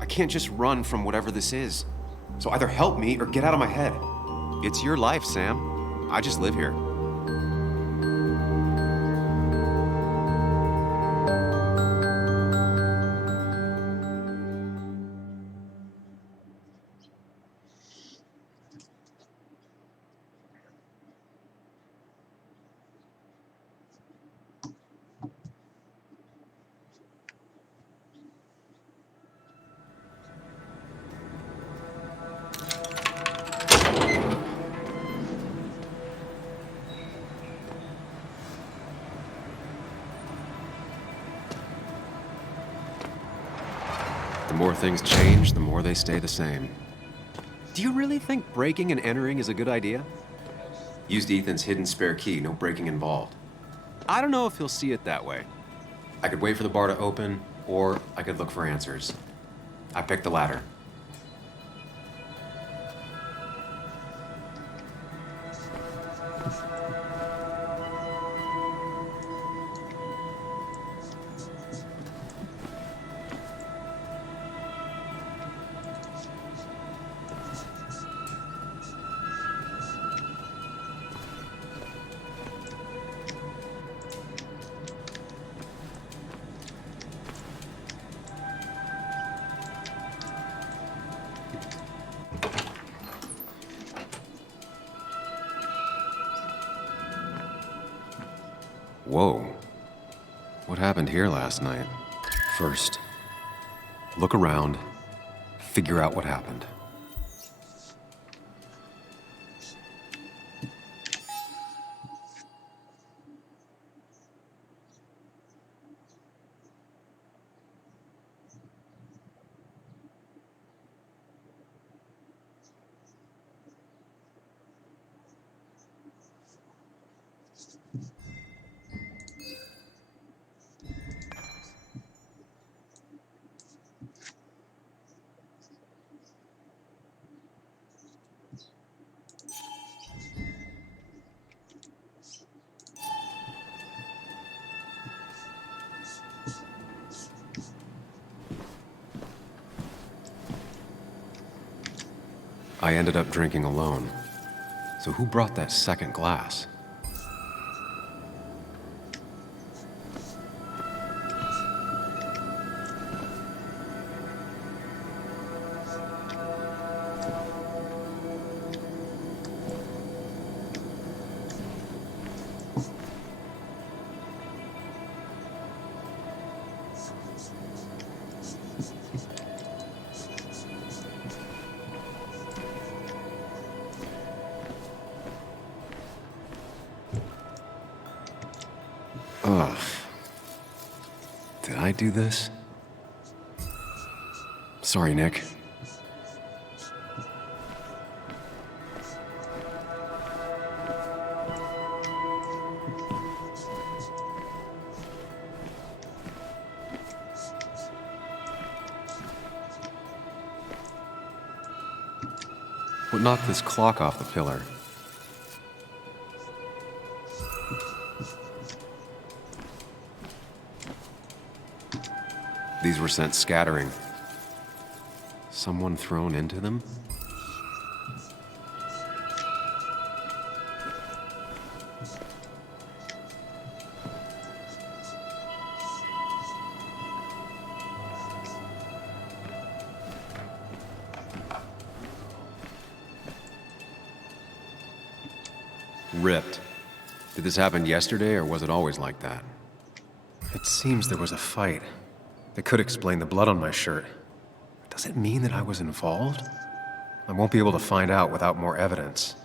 I can't just run from whatever this is. So either help me or get out of my head. It's your life, Sam. I just live here. The more things change, the more they stay the same. Do you really think breaking and entering is a good idea? Used Ethan's hidden spare key, no breaking involved. I don't know if he'll see it that way. I could wait for the bar to open, or I could look for answers. I picked the latter. Whoa. What happened here last night? First, look around, figure out what happened. I ended up drinking alone. So who brought that second glass? Ugh. Did I do this? Sorry, Nick. What knocked this clock off the pillar? These were sent scattering. Someone thrown into them? Ripped. Did this happen yesterday, or was it always like that? It seems there was a fight. That could explain the blood on my shirt. Does it mean that I was involved? I won't be able to find out without more evidence.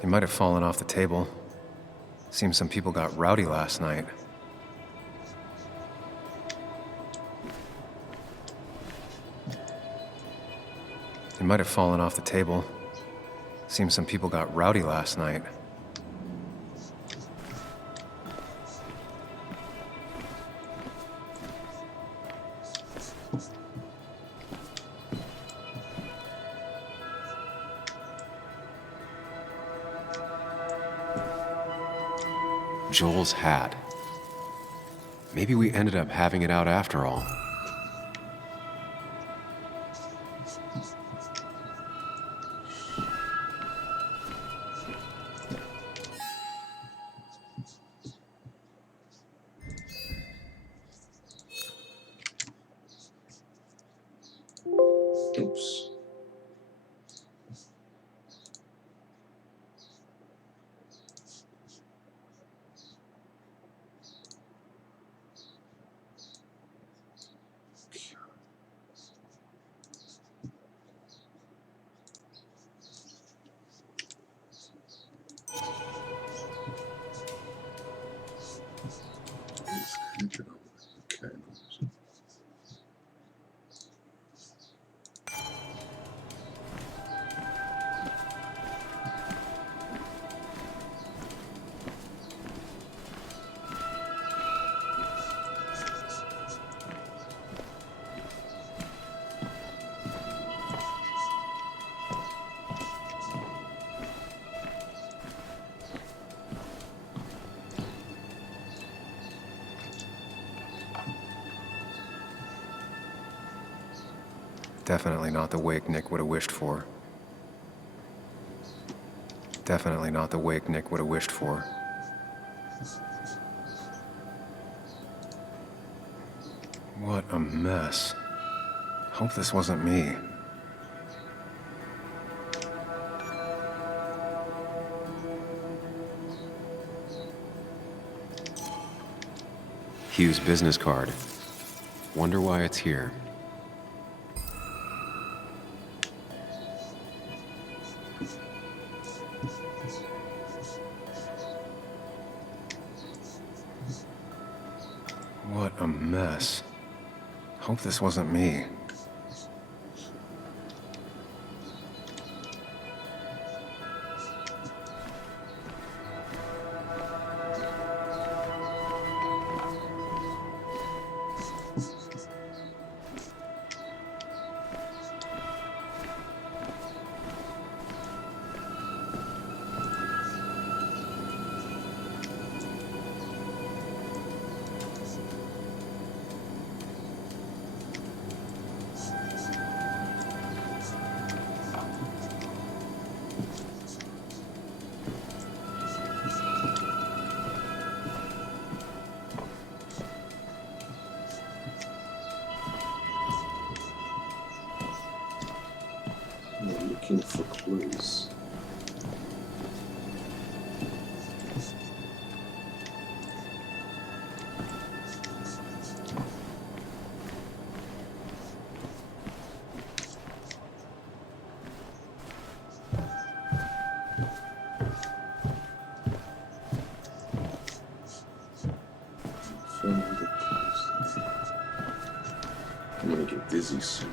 It might have fallen off the table. Seems some people got rowdy last night. It might have fallen off the table. Seems some people got rowdy last night. Joel's hat. Maybe we ended up having it out after all. Oops. Okay. Definitely not the wake Nick would have wished for. Definitely not the wake Nick would have wished for. What a mess. Hope this wasn't me. Hugh's business card. Wonder why it's here. What a mess. Hope this wasn't me. I'm looking for clues. I'm gonna get dizzy soon.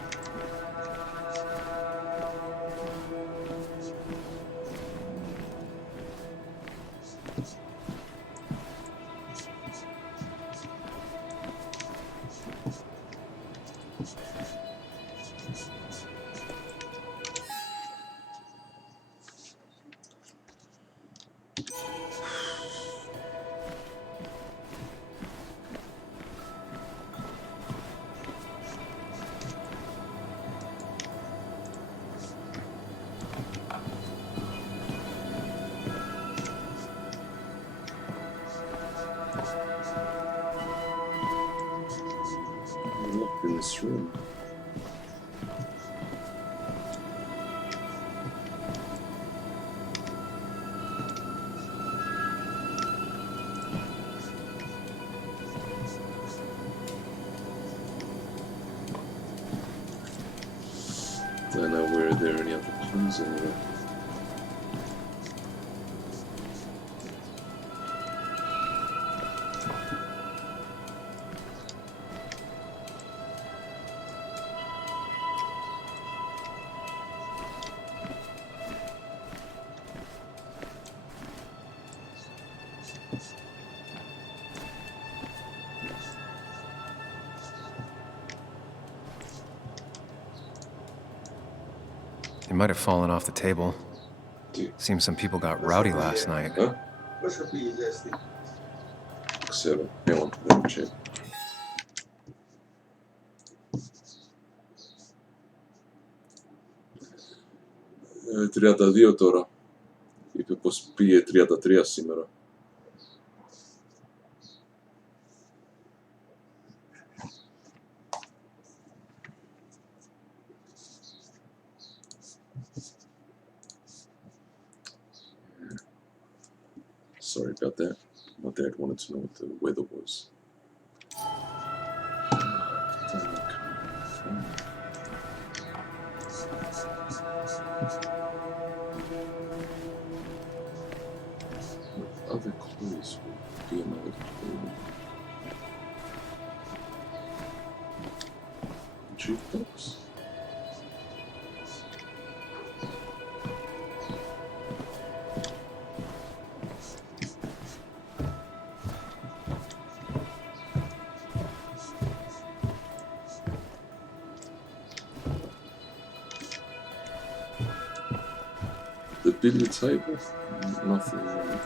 I'm locked in this room. Don't know where there are any other clues anywhere. It might have fallen off the table. Seems some people got rowdy last night. Huh? Ξέρω, δεν ξέρω. 32 τώρα. Είπε πως πήγε 33 σήμερα. Sorry about that. My dad wanted to know what the weather was. What other clues would be another clue? Jukebox? The billiard table? Nothing wrong.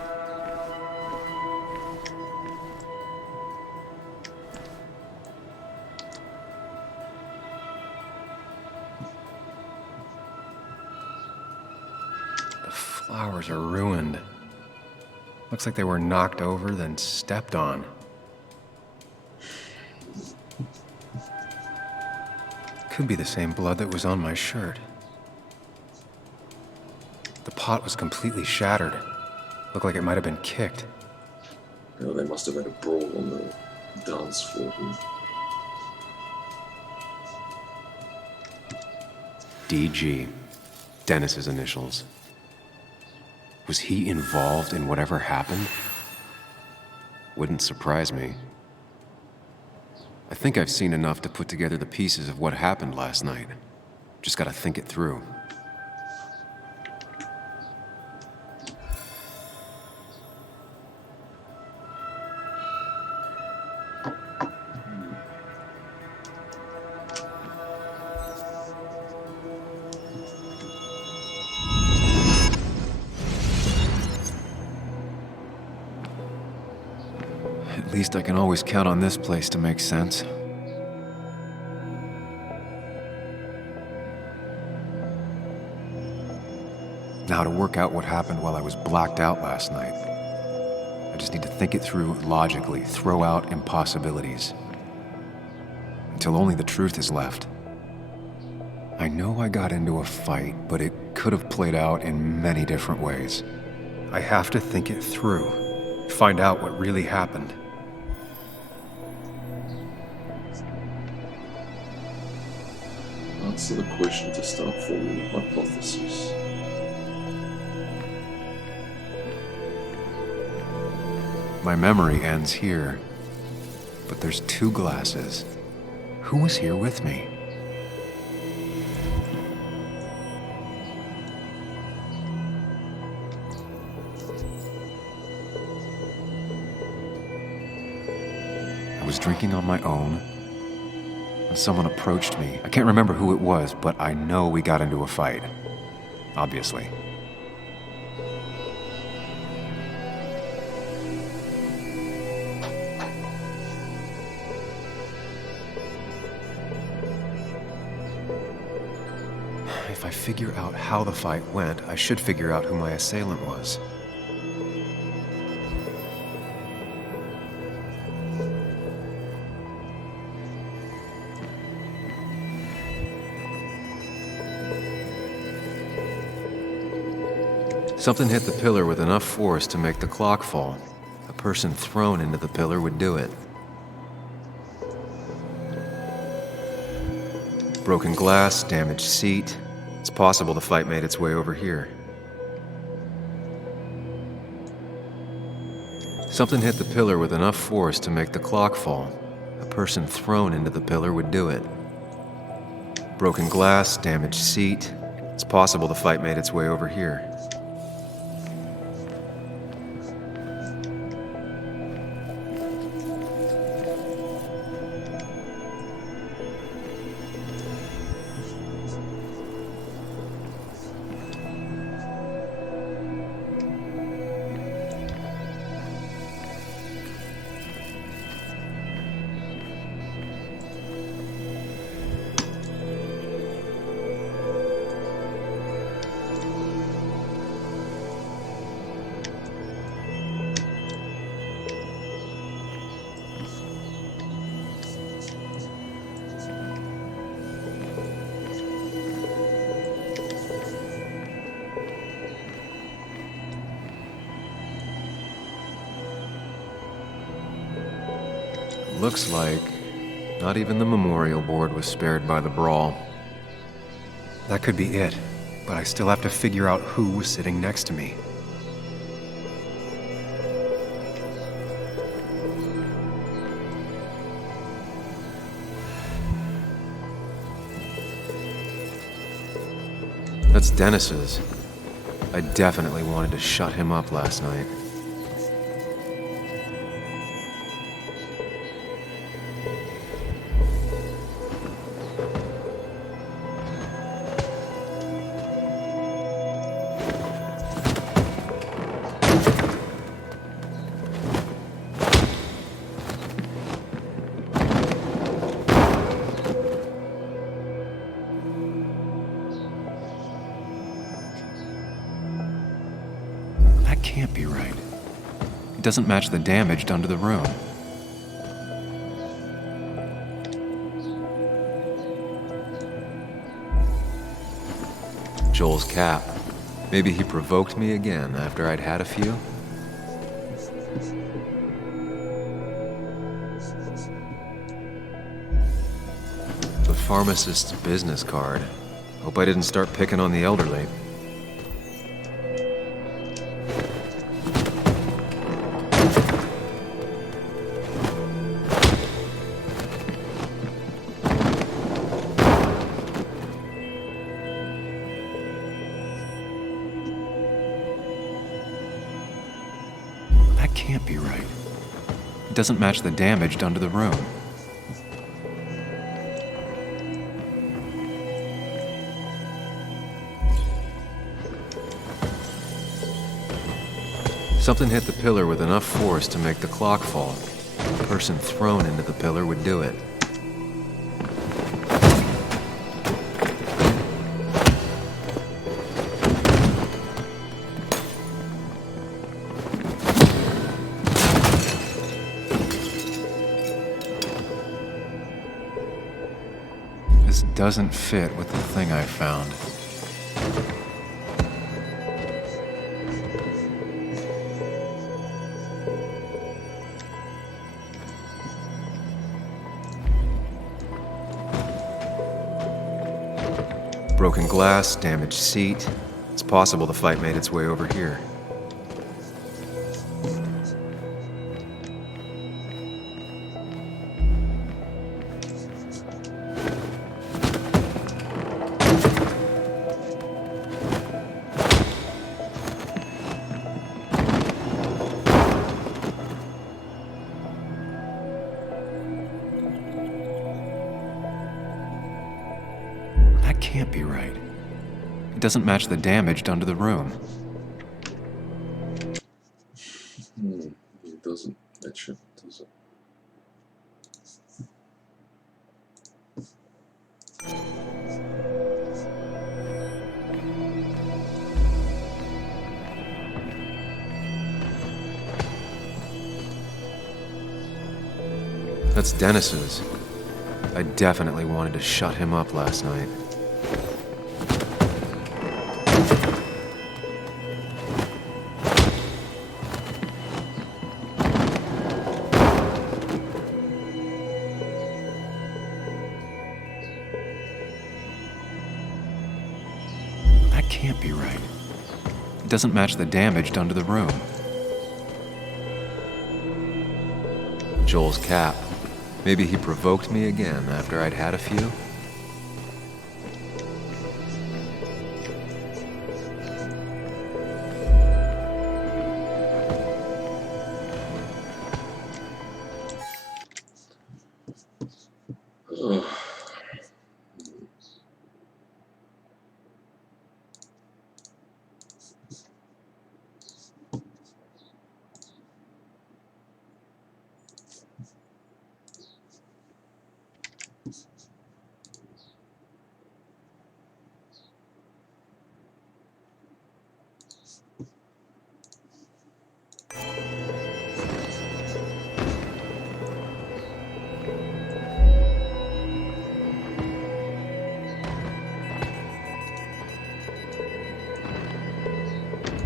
The flowers are ruined. Looks like they were knocked over, then stepped on. Could be the same blood that was on my shirt. The pot was completely shattered. Looked like it might have been kicked. You know, they must have had a brawl on the dance floor here. DG. Dennis's initials. Was he involved in whatever happened? Wouldn't surprise me. I think I've seen enough to put together the pieces of what happened last night. Just gotta think it through. At least I can always count on this place to make sense. Now to work out what happened while I was blacked out last night. I just need to think it through logically, throw out impossibilities. Until only the truth is left. I know I got into a fight, but it could have played out in many different ways. I have to think it through, find out what really happened. Answer the question to start forming a hypothesis. My memory ends here, but there's 2 glasses. Who was here with me? I was drinking on my own when someone approached me. I can't remember who it was, but I know we got into a fight. Obviously. If I figure out how the fight went, I should figure out who my assailant was. Something hit the pillar with enough force to make the clock fall. A person thrown into the pillar would do it. Broken glass, damaged seat. It's possible the fight made its way over here. Something hit the pillar with enough force to make the clock fall. A person thrown into the pillar would do it. Broken glass, damaged seat. It's possible the fight made its way over here. Looks like not even the memorial board was spared by the brawl. That could be it, but I still have to figure out who was sitting next to me. That's Dennis's. I definitely wanted to shut him up last night. Can't be right. It doesn't match the damage done to the room. Joel's cap. Maybe he provoked me again after I'd had a few. The pharmacist's business card. Hope I didn't start picking on the elderly. That can't be right. It doesn't match the damage done to the room. Something hit the pillar with enough force to make the clock fall. The person thrown into the pillar would do it. This doesn't fit with the thing I found. Broken glass, damaged seat. It's possible the fight made its way over here. That can't be right. It doesn't match the damage done to the room. It doesn't match it, does it? That's Dennis's. I definitely wanted to shut him up last night. That can't be right. It doesn't match the damage done to the room. Joel's cap. Maybe he provoked me again after I'd had a few.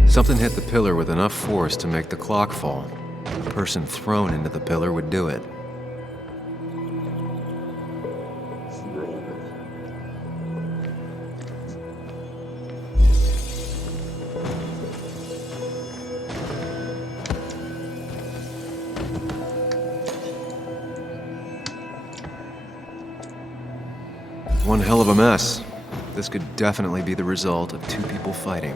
Something hit the pillar with enough force to make the clock fall. The person thrown into the pillar would do it. One hell of a mess. This could definitely be the result of two people fighting.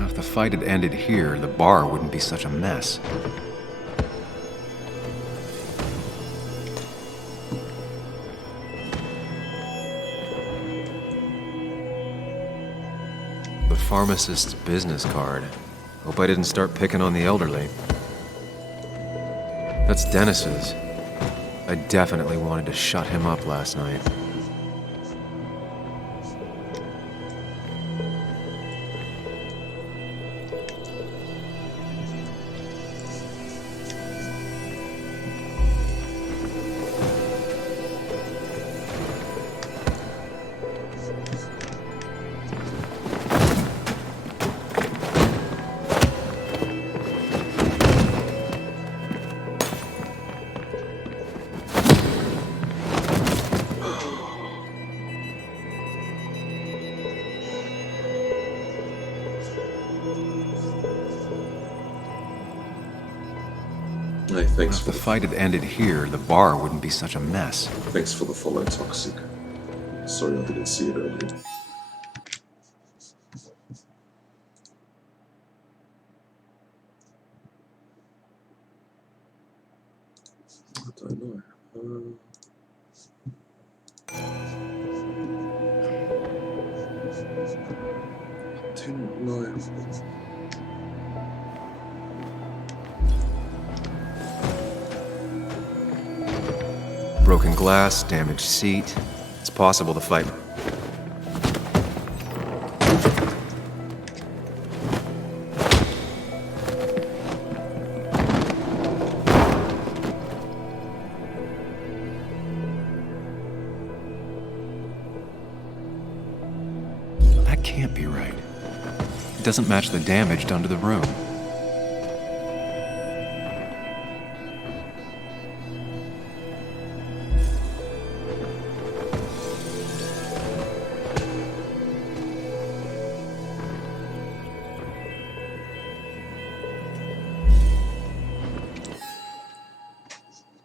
If the fight had ended here, the bar wouldn't be such a mess. The pharmacist's business card. Hope I didn't start picking on the elderly. That's Dennis's. I definitely wanted to shut him up last night. Hey, thanks If the fight had ended here, the bar wouldn't be such a mess. Thanks for the follow, Toxic. Sorry I didn't see it earlier. I don't know. I do not know. Broken glass, damaged seat. It's possible the fight... That can't be right. It doesn't match the damage done to the room.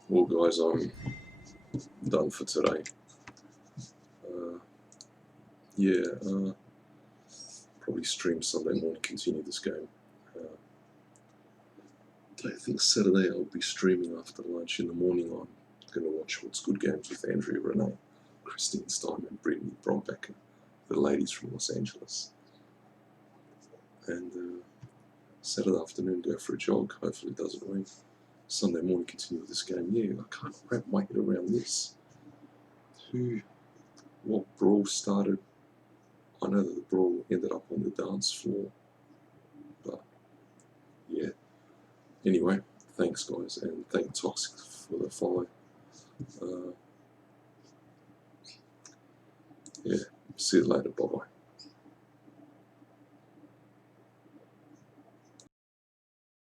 Well, guys, I'm done for today. Probably stream Sunday morning, continue this game. I think Saturday I'll be streaming after lunch. In the morning I'm going to watch What's Good Games with Andrea Renee, Christine Stein and Brittany Brombecker, the ladies from Los Angeles. And Saturday afternoon go for a jog, hopefully it doesn't rain. Sunday morning continue with this game. Yeah, I can't wrap my head around this. What brawl started? I know that the brawl ended up on the dance floor, but yeah. Anyway, thanks guys, and thank Toxic for the follow. Yeah, see you later, bye bye.